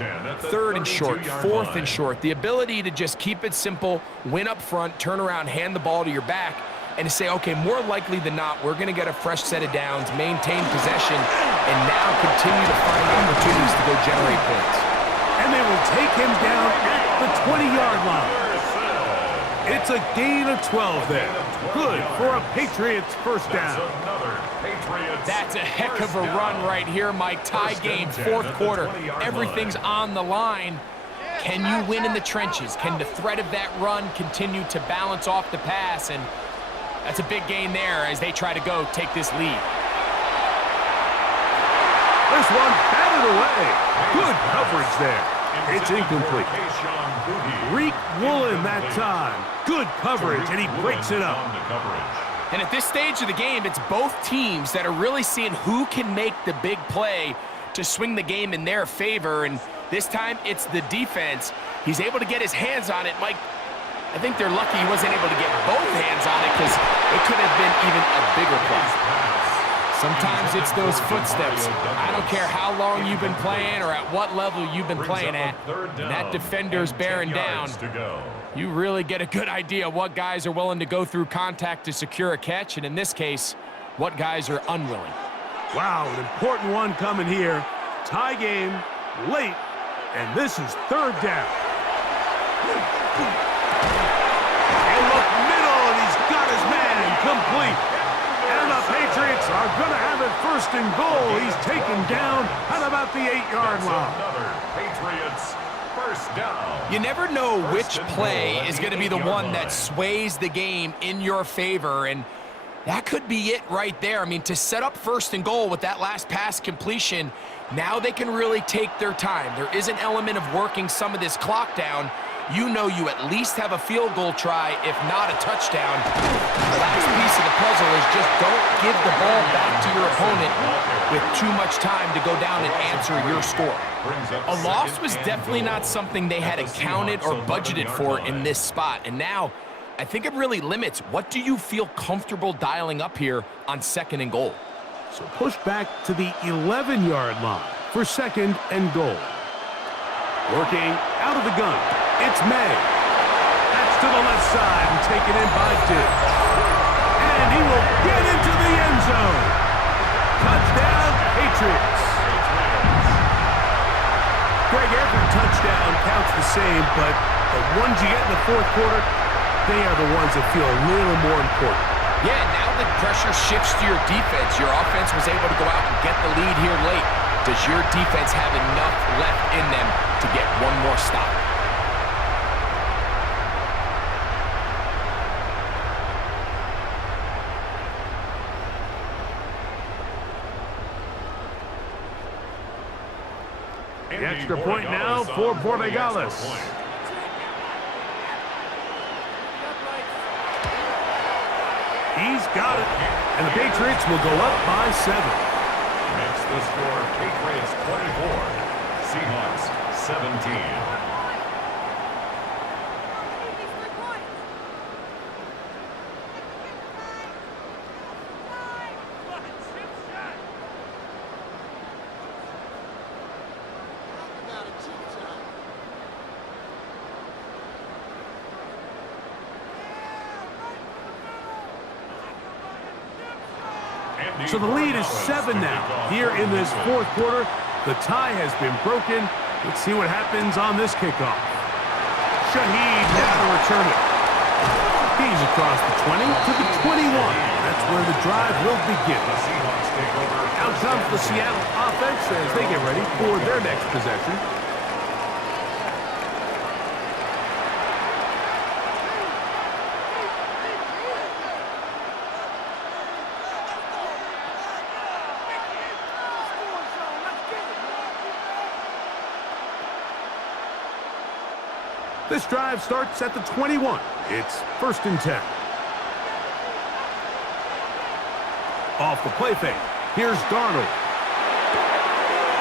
3rd and short, 4th and short. The ability to just keep it simple, win up front, turn around, hand the ball to your back, and to say, okay, more likely than not, we're going to get a fresh set of downs, maintain possession, and now continue to find opportunities to go generate points. And they will take him down at the 20-yard line. It's a gain of 12 there. Good for a Patriots 1st down. That's a heck of a run right here, Mike. Tie game, 4th quarter. Everything's on the line. Can you win in the trenches? Can the threat of that run continue to balance off the pass? And that's a big gain there as they try to go take this lead. This one batted away. Good coverage there. It's incomplete. Reek Woolen that time. Good coverage, and he breaks it up. And at this stage of the game, it's both teams that are really seeing who can make the big play to swing the game in their favor. And this time, it's the defense. He's able to get his hands on it, Mike. I think they're lucky he wasn't able to get both hands on it because it could have been even a bigger play. Sometimes it's those footsteps. I don't care how long you've been playing or at what level you've been playing at. And that defender's bearing down. You really get a good idea what guys are willing to go through contact to secure a catch, and in this case, what guys are unwilling. Wow, an important one coming here. Tie game, late, and this is third down. And look, middle, and he's got his man complete. And the Patriots are going to have it first and goal. He's taken down at about the 8-yard line. Another Patriots first down. You never know which play is going to be the one that sways the game in your favor, and that could be it right there. I mean, to set up first and goal with that last pass completion, now they can really take their time. There is an element of working some of this clock down. You know you at least have a field goal try, if not a touchdown. The last piece of the puzzle is just don't give the ball back to your opponent with too much time to go down and answer your score. A loss was definitely not something they had accounted or budgeted for in this spot, and now I think it really limits what do you feel comfortable dialing up here on second and goal. So push back to the 11-yard line for second and goal. Working out of the gun, it's May. That's to the left side and taken in by Diggs. And he will get into the end zone. Touchdown, Patriots. Greg, every touchdown counts the same, but the ones you get in the fourth quarter, they are the ones that feel a little more important. Yeah, now the pressure shifts to your defense. Your offense was able to go out and get the lead here late. Does your defense have enough left in them to get one more stop? The extra point now for Borregales. He's got it, and the Patriots will go up by 7. Makes the score Patriots 24, Seahawks 17. So the lead is 7 now. Here in this fourth quarter, the tie has been broken. Let's see what happens on this kickoff. Shaheed now to return it. He's across the 20 to the 21. That's where the drive will begin. Out comes the Seattle offense as they get ready for their next possession. This drive starts at the 21. It's first and 10. Off the play fake. Here's Darnold.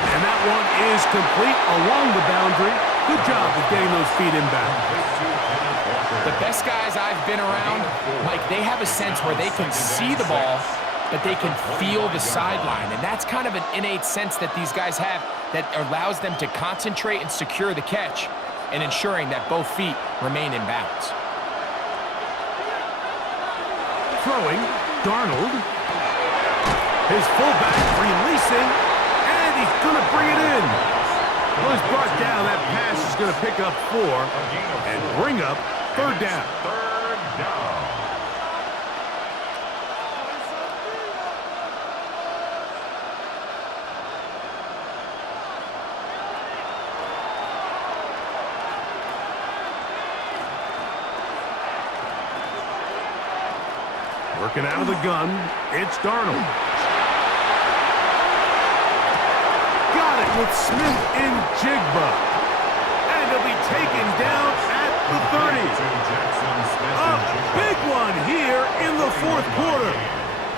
And that one is complete along the boundary. Good job of getting those feet inbound. The best guys I've been around, Mike, they have a sense where they can see the ball, but they can feel the sideline. And that's kind of an innate sense that these guys have that allows them to concentrate and secure the catch, and ensuring that both feet remain in bounds. Throwing, Darnold. His fullback releasing, and he's going to bring it in. Well, he's brought down. That pass is going to pick up 4 and bring up third down. Third down. Working out of the gun, it's Darnold. Got it with Smith and Jigba. And he'll be taken down at the 30. A big one here in the fourth quarter.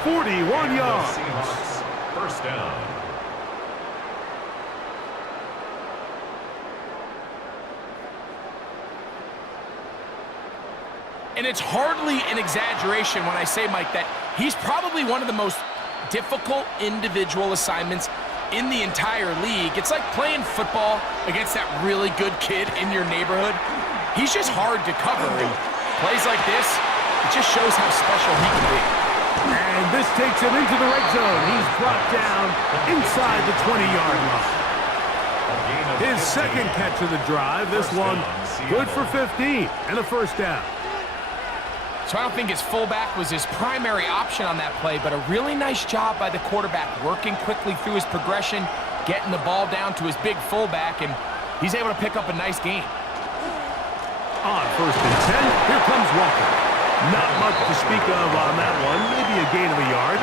41 yards. Seahawks first down. And it's hardly an exaggeration when I say, Mike, that he's probably one of the most difficult individual assignments in the entire league. It's like playing football against that really good kid in your neighborhood. He's just hard to cover, and plays like this, it just shows how special he can be. And this takes him into the red zone. He's brought down inside the 20-yard line. His second catch of the drive. This one good for 15 and a first down. So I don't think his fullback was his primary option on that play, but a really nice job by the quarterback, working quickly through his progression, getting the ball down to his big fullback, and he's able to pick up a nice gain. On first and 10, here comes Walker. Not much to speak of on that one, maybe a gain of a yard.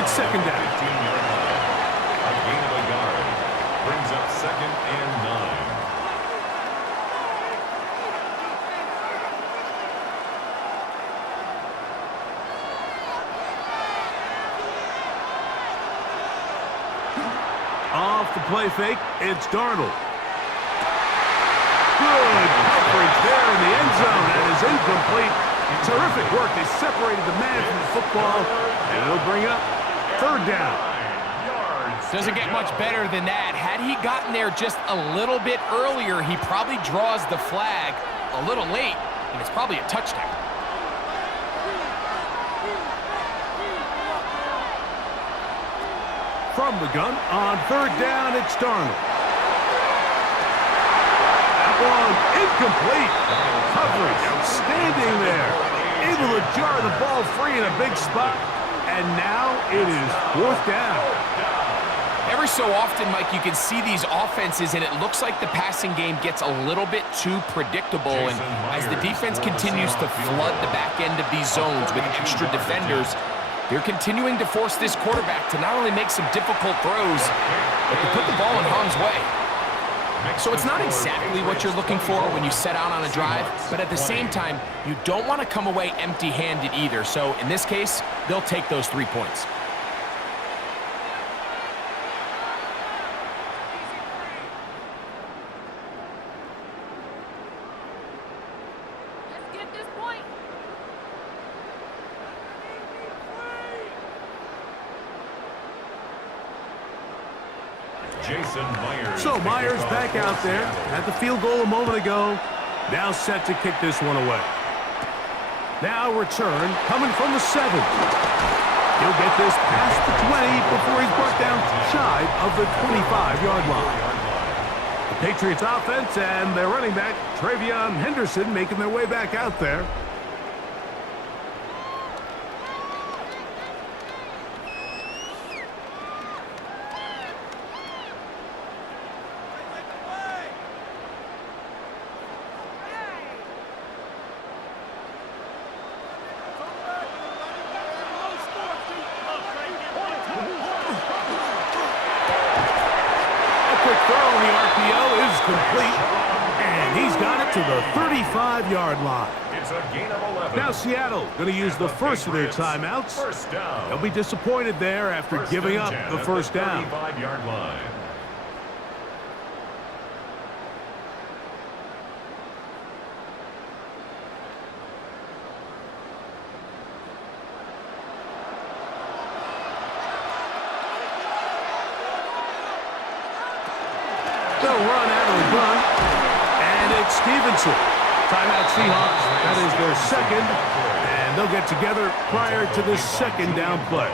It's second down. 15-yard line. A gain of a yard brings up second and 9. Off the play fake, it's Darnold. Good coverage there in the end zone. That is incomplete. Terrific work. They separated the man from the football, and it'll bring up third down. Doesn't get much better than that. Had he gotten there just a little bit earlier, he probably draws the flag a little late, and it's probably a touchdown. From the gun, on third down, it's Darnold. That one incomplete. Coverage outstanding there. Able to jar the ball free in a big spot, and now it is fourth down. Every so often, Mike, you can see these offenses, and it looks like the passing game gets a little bit too predictable. And as the defense continues to flood the back end of these zones with extra defenders, they're continuing to force this quarterback to not only make some difficult throws, but to put the ball in harm's way. So it's not exactly what you're looking for when you set out on a drive, but at the same time, you don't want to come away empty-handed either. So in this case, they'll take those 3 points. Let's get this point. So Myers back out there. Had the field goal a moment ago. Now set to kick this one away. Now return coming from the 7. He'll get this past the 20 before he's brought down shy of the 25-yard line. The Patriots offense and their running back, Travion Henderson, making their way back out there. Complete, and he's got it to the 35-yard line. It's a gain of 11. Now Seattle going to use the first of their timeouts. First down. They'll be disappointed there after giving up the first down. 35-yard line. They'll run out of the gun, and it's Stevenson. Timeout Seahawks. That is their second, and they'll get together prior to the second down play.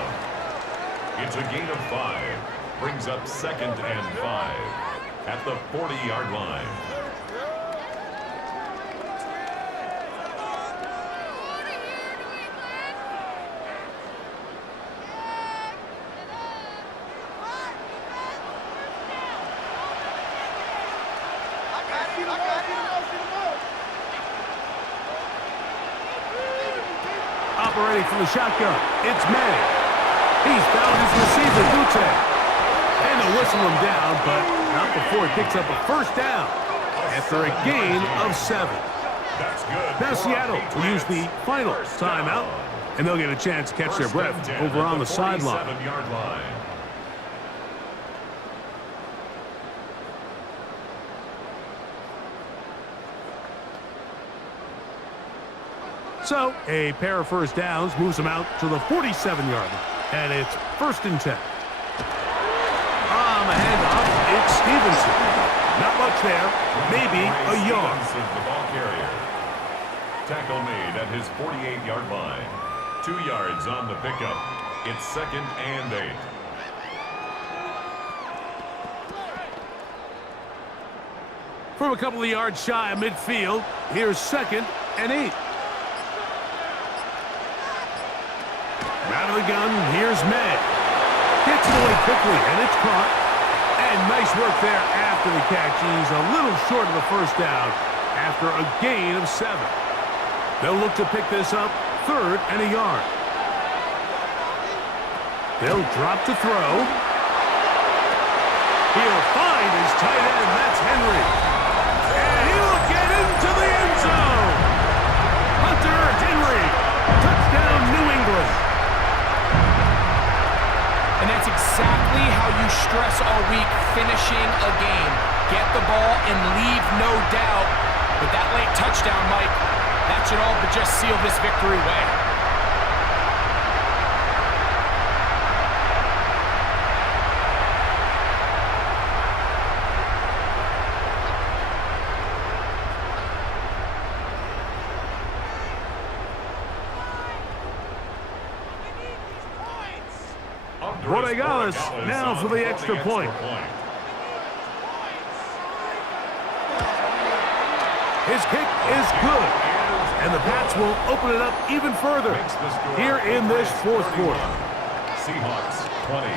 It's a gain of 5. Brings up second and 5 at the 40-yard line. Operating from the shotgun, it's Manning. He's found his receiver, Butte. And they'll whistle him down, but not before he picks up a first down after a gain of 7. That's good. Now Seattle will use the final timeout, and they'll get a chance to catch their breath over on the sideline. 47-yard line. So, a pair of first downs moves them out to the 47-yard line. And it's 1st and 10. On the handoff, it's Stevenson. Not much there. Maybe a yard. The ball carrier. Tackle made at his 48-yard line. 2 yards on the pickup. It's 2nd and 8. From a couple of yards shy of midfield, here's 2nd and 8. Out of the gun, here's May. Gets it away quickly, and it's caught. And nice work there after the catch. He's a little short of the first down after a gain of 7. They'll look to pick this up 3rd and a yard. They'll drop to throw. He'll find his tight end. That's Henry. And he'll get into the end zone. Hunter Henry. Touchdown, New England. And that's exactly how you stress all week, finishing a game. Get the ball and leave no doubt. But that late touchdown, Mike, that should all but just seal this victory away. Borregales now for the extra point. His kick is good. And the Pats will open it up even further here in this 4th quarter. Seahawks 20.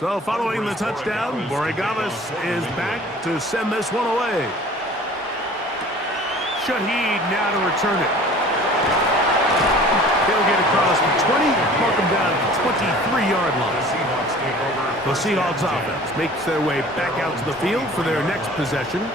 So following the touchdown, Borregales is back to send this one away. Shaheed now to return it. He'll get across the 20, mark him down at the 23-yard line. The Seahawks offense makes their way back out to the field for their next possession.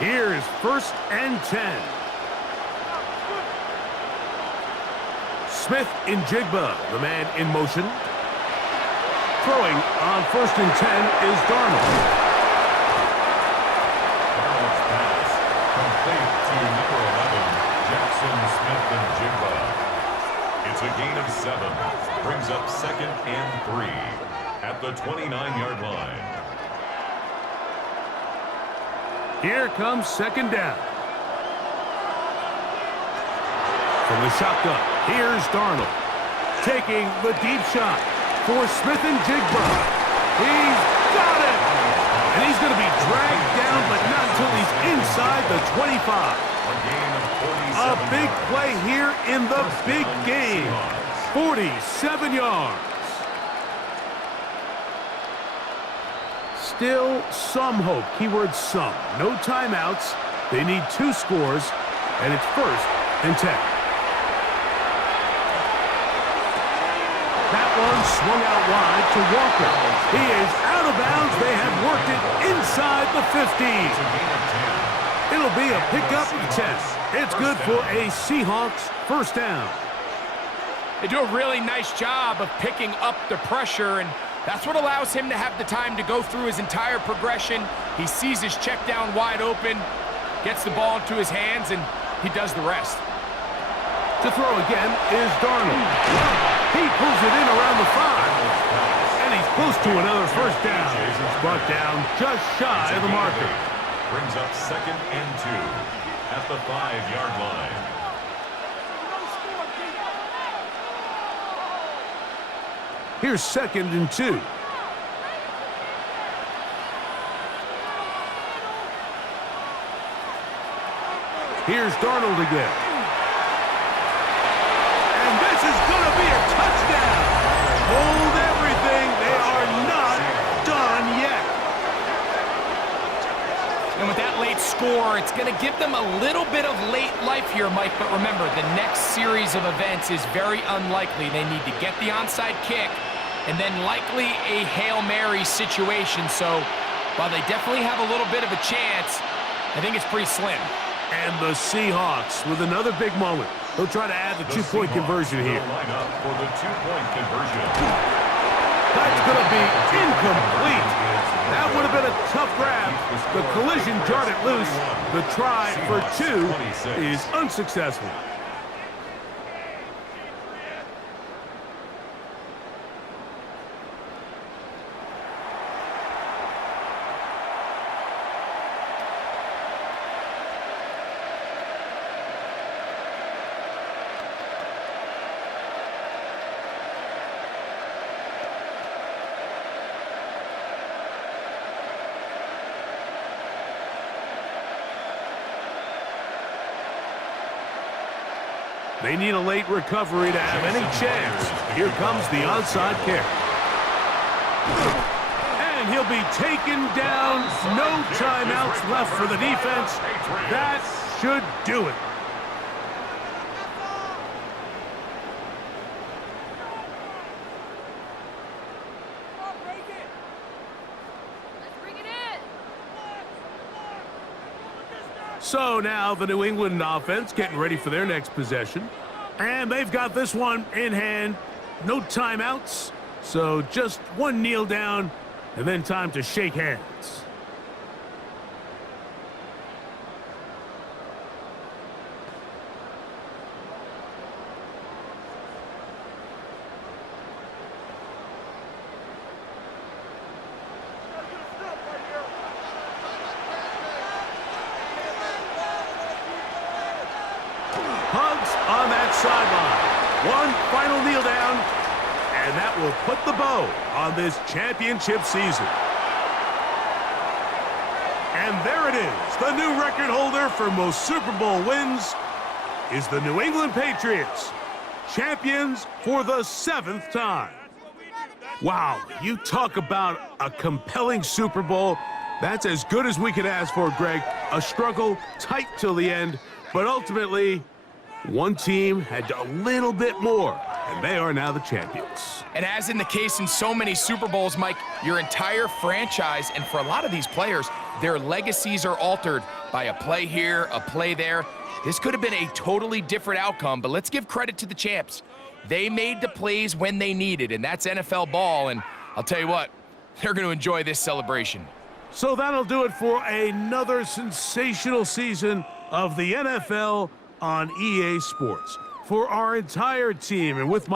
Here's 1st and 10. Smith in Jigba, the man in motion. Throwing on 1st and 10 is Darnold. Darnold's pass complete to number 11, Jackson Smith and Jigba. It's a gain of 7. Brings up 2nd and 3 at the 29-yard line. Here comes 2nd down. From the shotgun, here's Darnold. Taking the deep shot for Smith and Jigba. He's got it! And he's going to be dragged down, but not until he's inside the 25. A big play here in the big game. 47 yards. Still some hope. Keyword some. No timeouts. They need 2 scores, and it's 1st and 10. That one swung out wide to Walker. He is out of bounds. They have worked it inside the 15. It'll be a pickup of 10. It's good for a Seahawks 1st down. They do a really nice job of picking up the pressure, and that's what allows him to have the time to go through his entire progression. He sees his check down wide open, gets the ball into his hands, and he does the rest. To throw again is Darnold. He pulls it in around the 5. And he's close to another 1st down. Brought down just shy of the marker. Brings up 2nd and 2 at the 5-yard line. Here's 2nd and 2. Here's Darnold again. And this is going to be a touchdown. Hold everything. They are not done yet. And with that late score, it's going to give them a little bit of late life here, Mike. But remember, the next series of events is very unlikely. They need to get the onside kick and then likely a Hail Mary situation. So while they definitely have a little bit of a chance, I think it's pretty slim. And the Seahawks with another big moment. They'll try to add the two-point conversion here. Line up for the two-point conversion. That's going to be incomplete. That would have been a tough grab. The collision jarred it loose. The try for two is unsuccessful. They need a late recovery to have any chance. Here comes the onside kick. And he'll be taken down. No timeouts left for the defense. That should do it. So now the New England offense getting ready for their next possession. And they've got this one in hand. No timeouts. So just one kneel down and then time to shake hands. Hugs on that sideline. One final kneel down, and that will put the bow on this championship season. And there it is. The new record holder for most Super Bowl wins is the New England Patriots, champions for the 7th time. Wow, you talk about a compelling Super Bowl. That's as good as we could ask for, Greg. A struggle, tight till the end, but ultimately, one team had a little bit more, and they are now the champions. And as in the case in so many Super Bowls, Mike, your entire franchise, and for a lot of these players, their legacies are altered by a play here, a play there. This could have been a totally different outcome, but let's give credit to the champs. They made the plays when they needed, and that's NFL ball, and I'll tell you what, they're going to enjoy this celebration. So that'll do it for another sensational season of the NFL on EA Sports. For our entire team and with my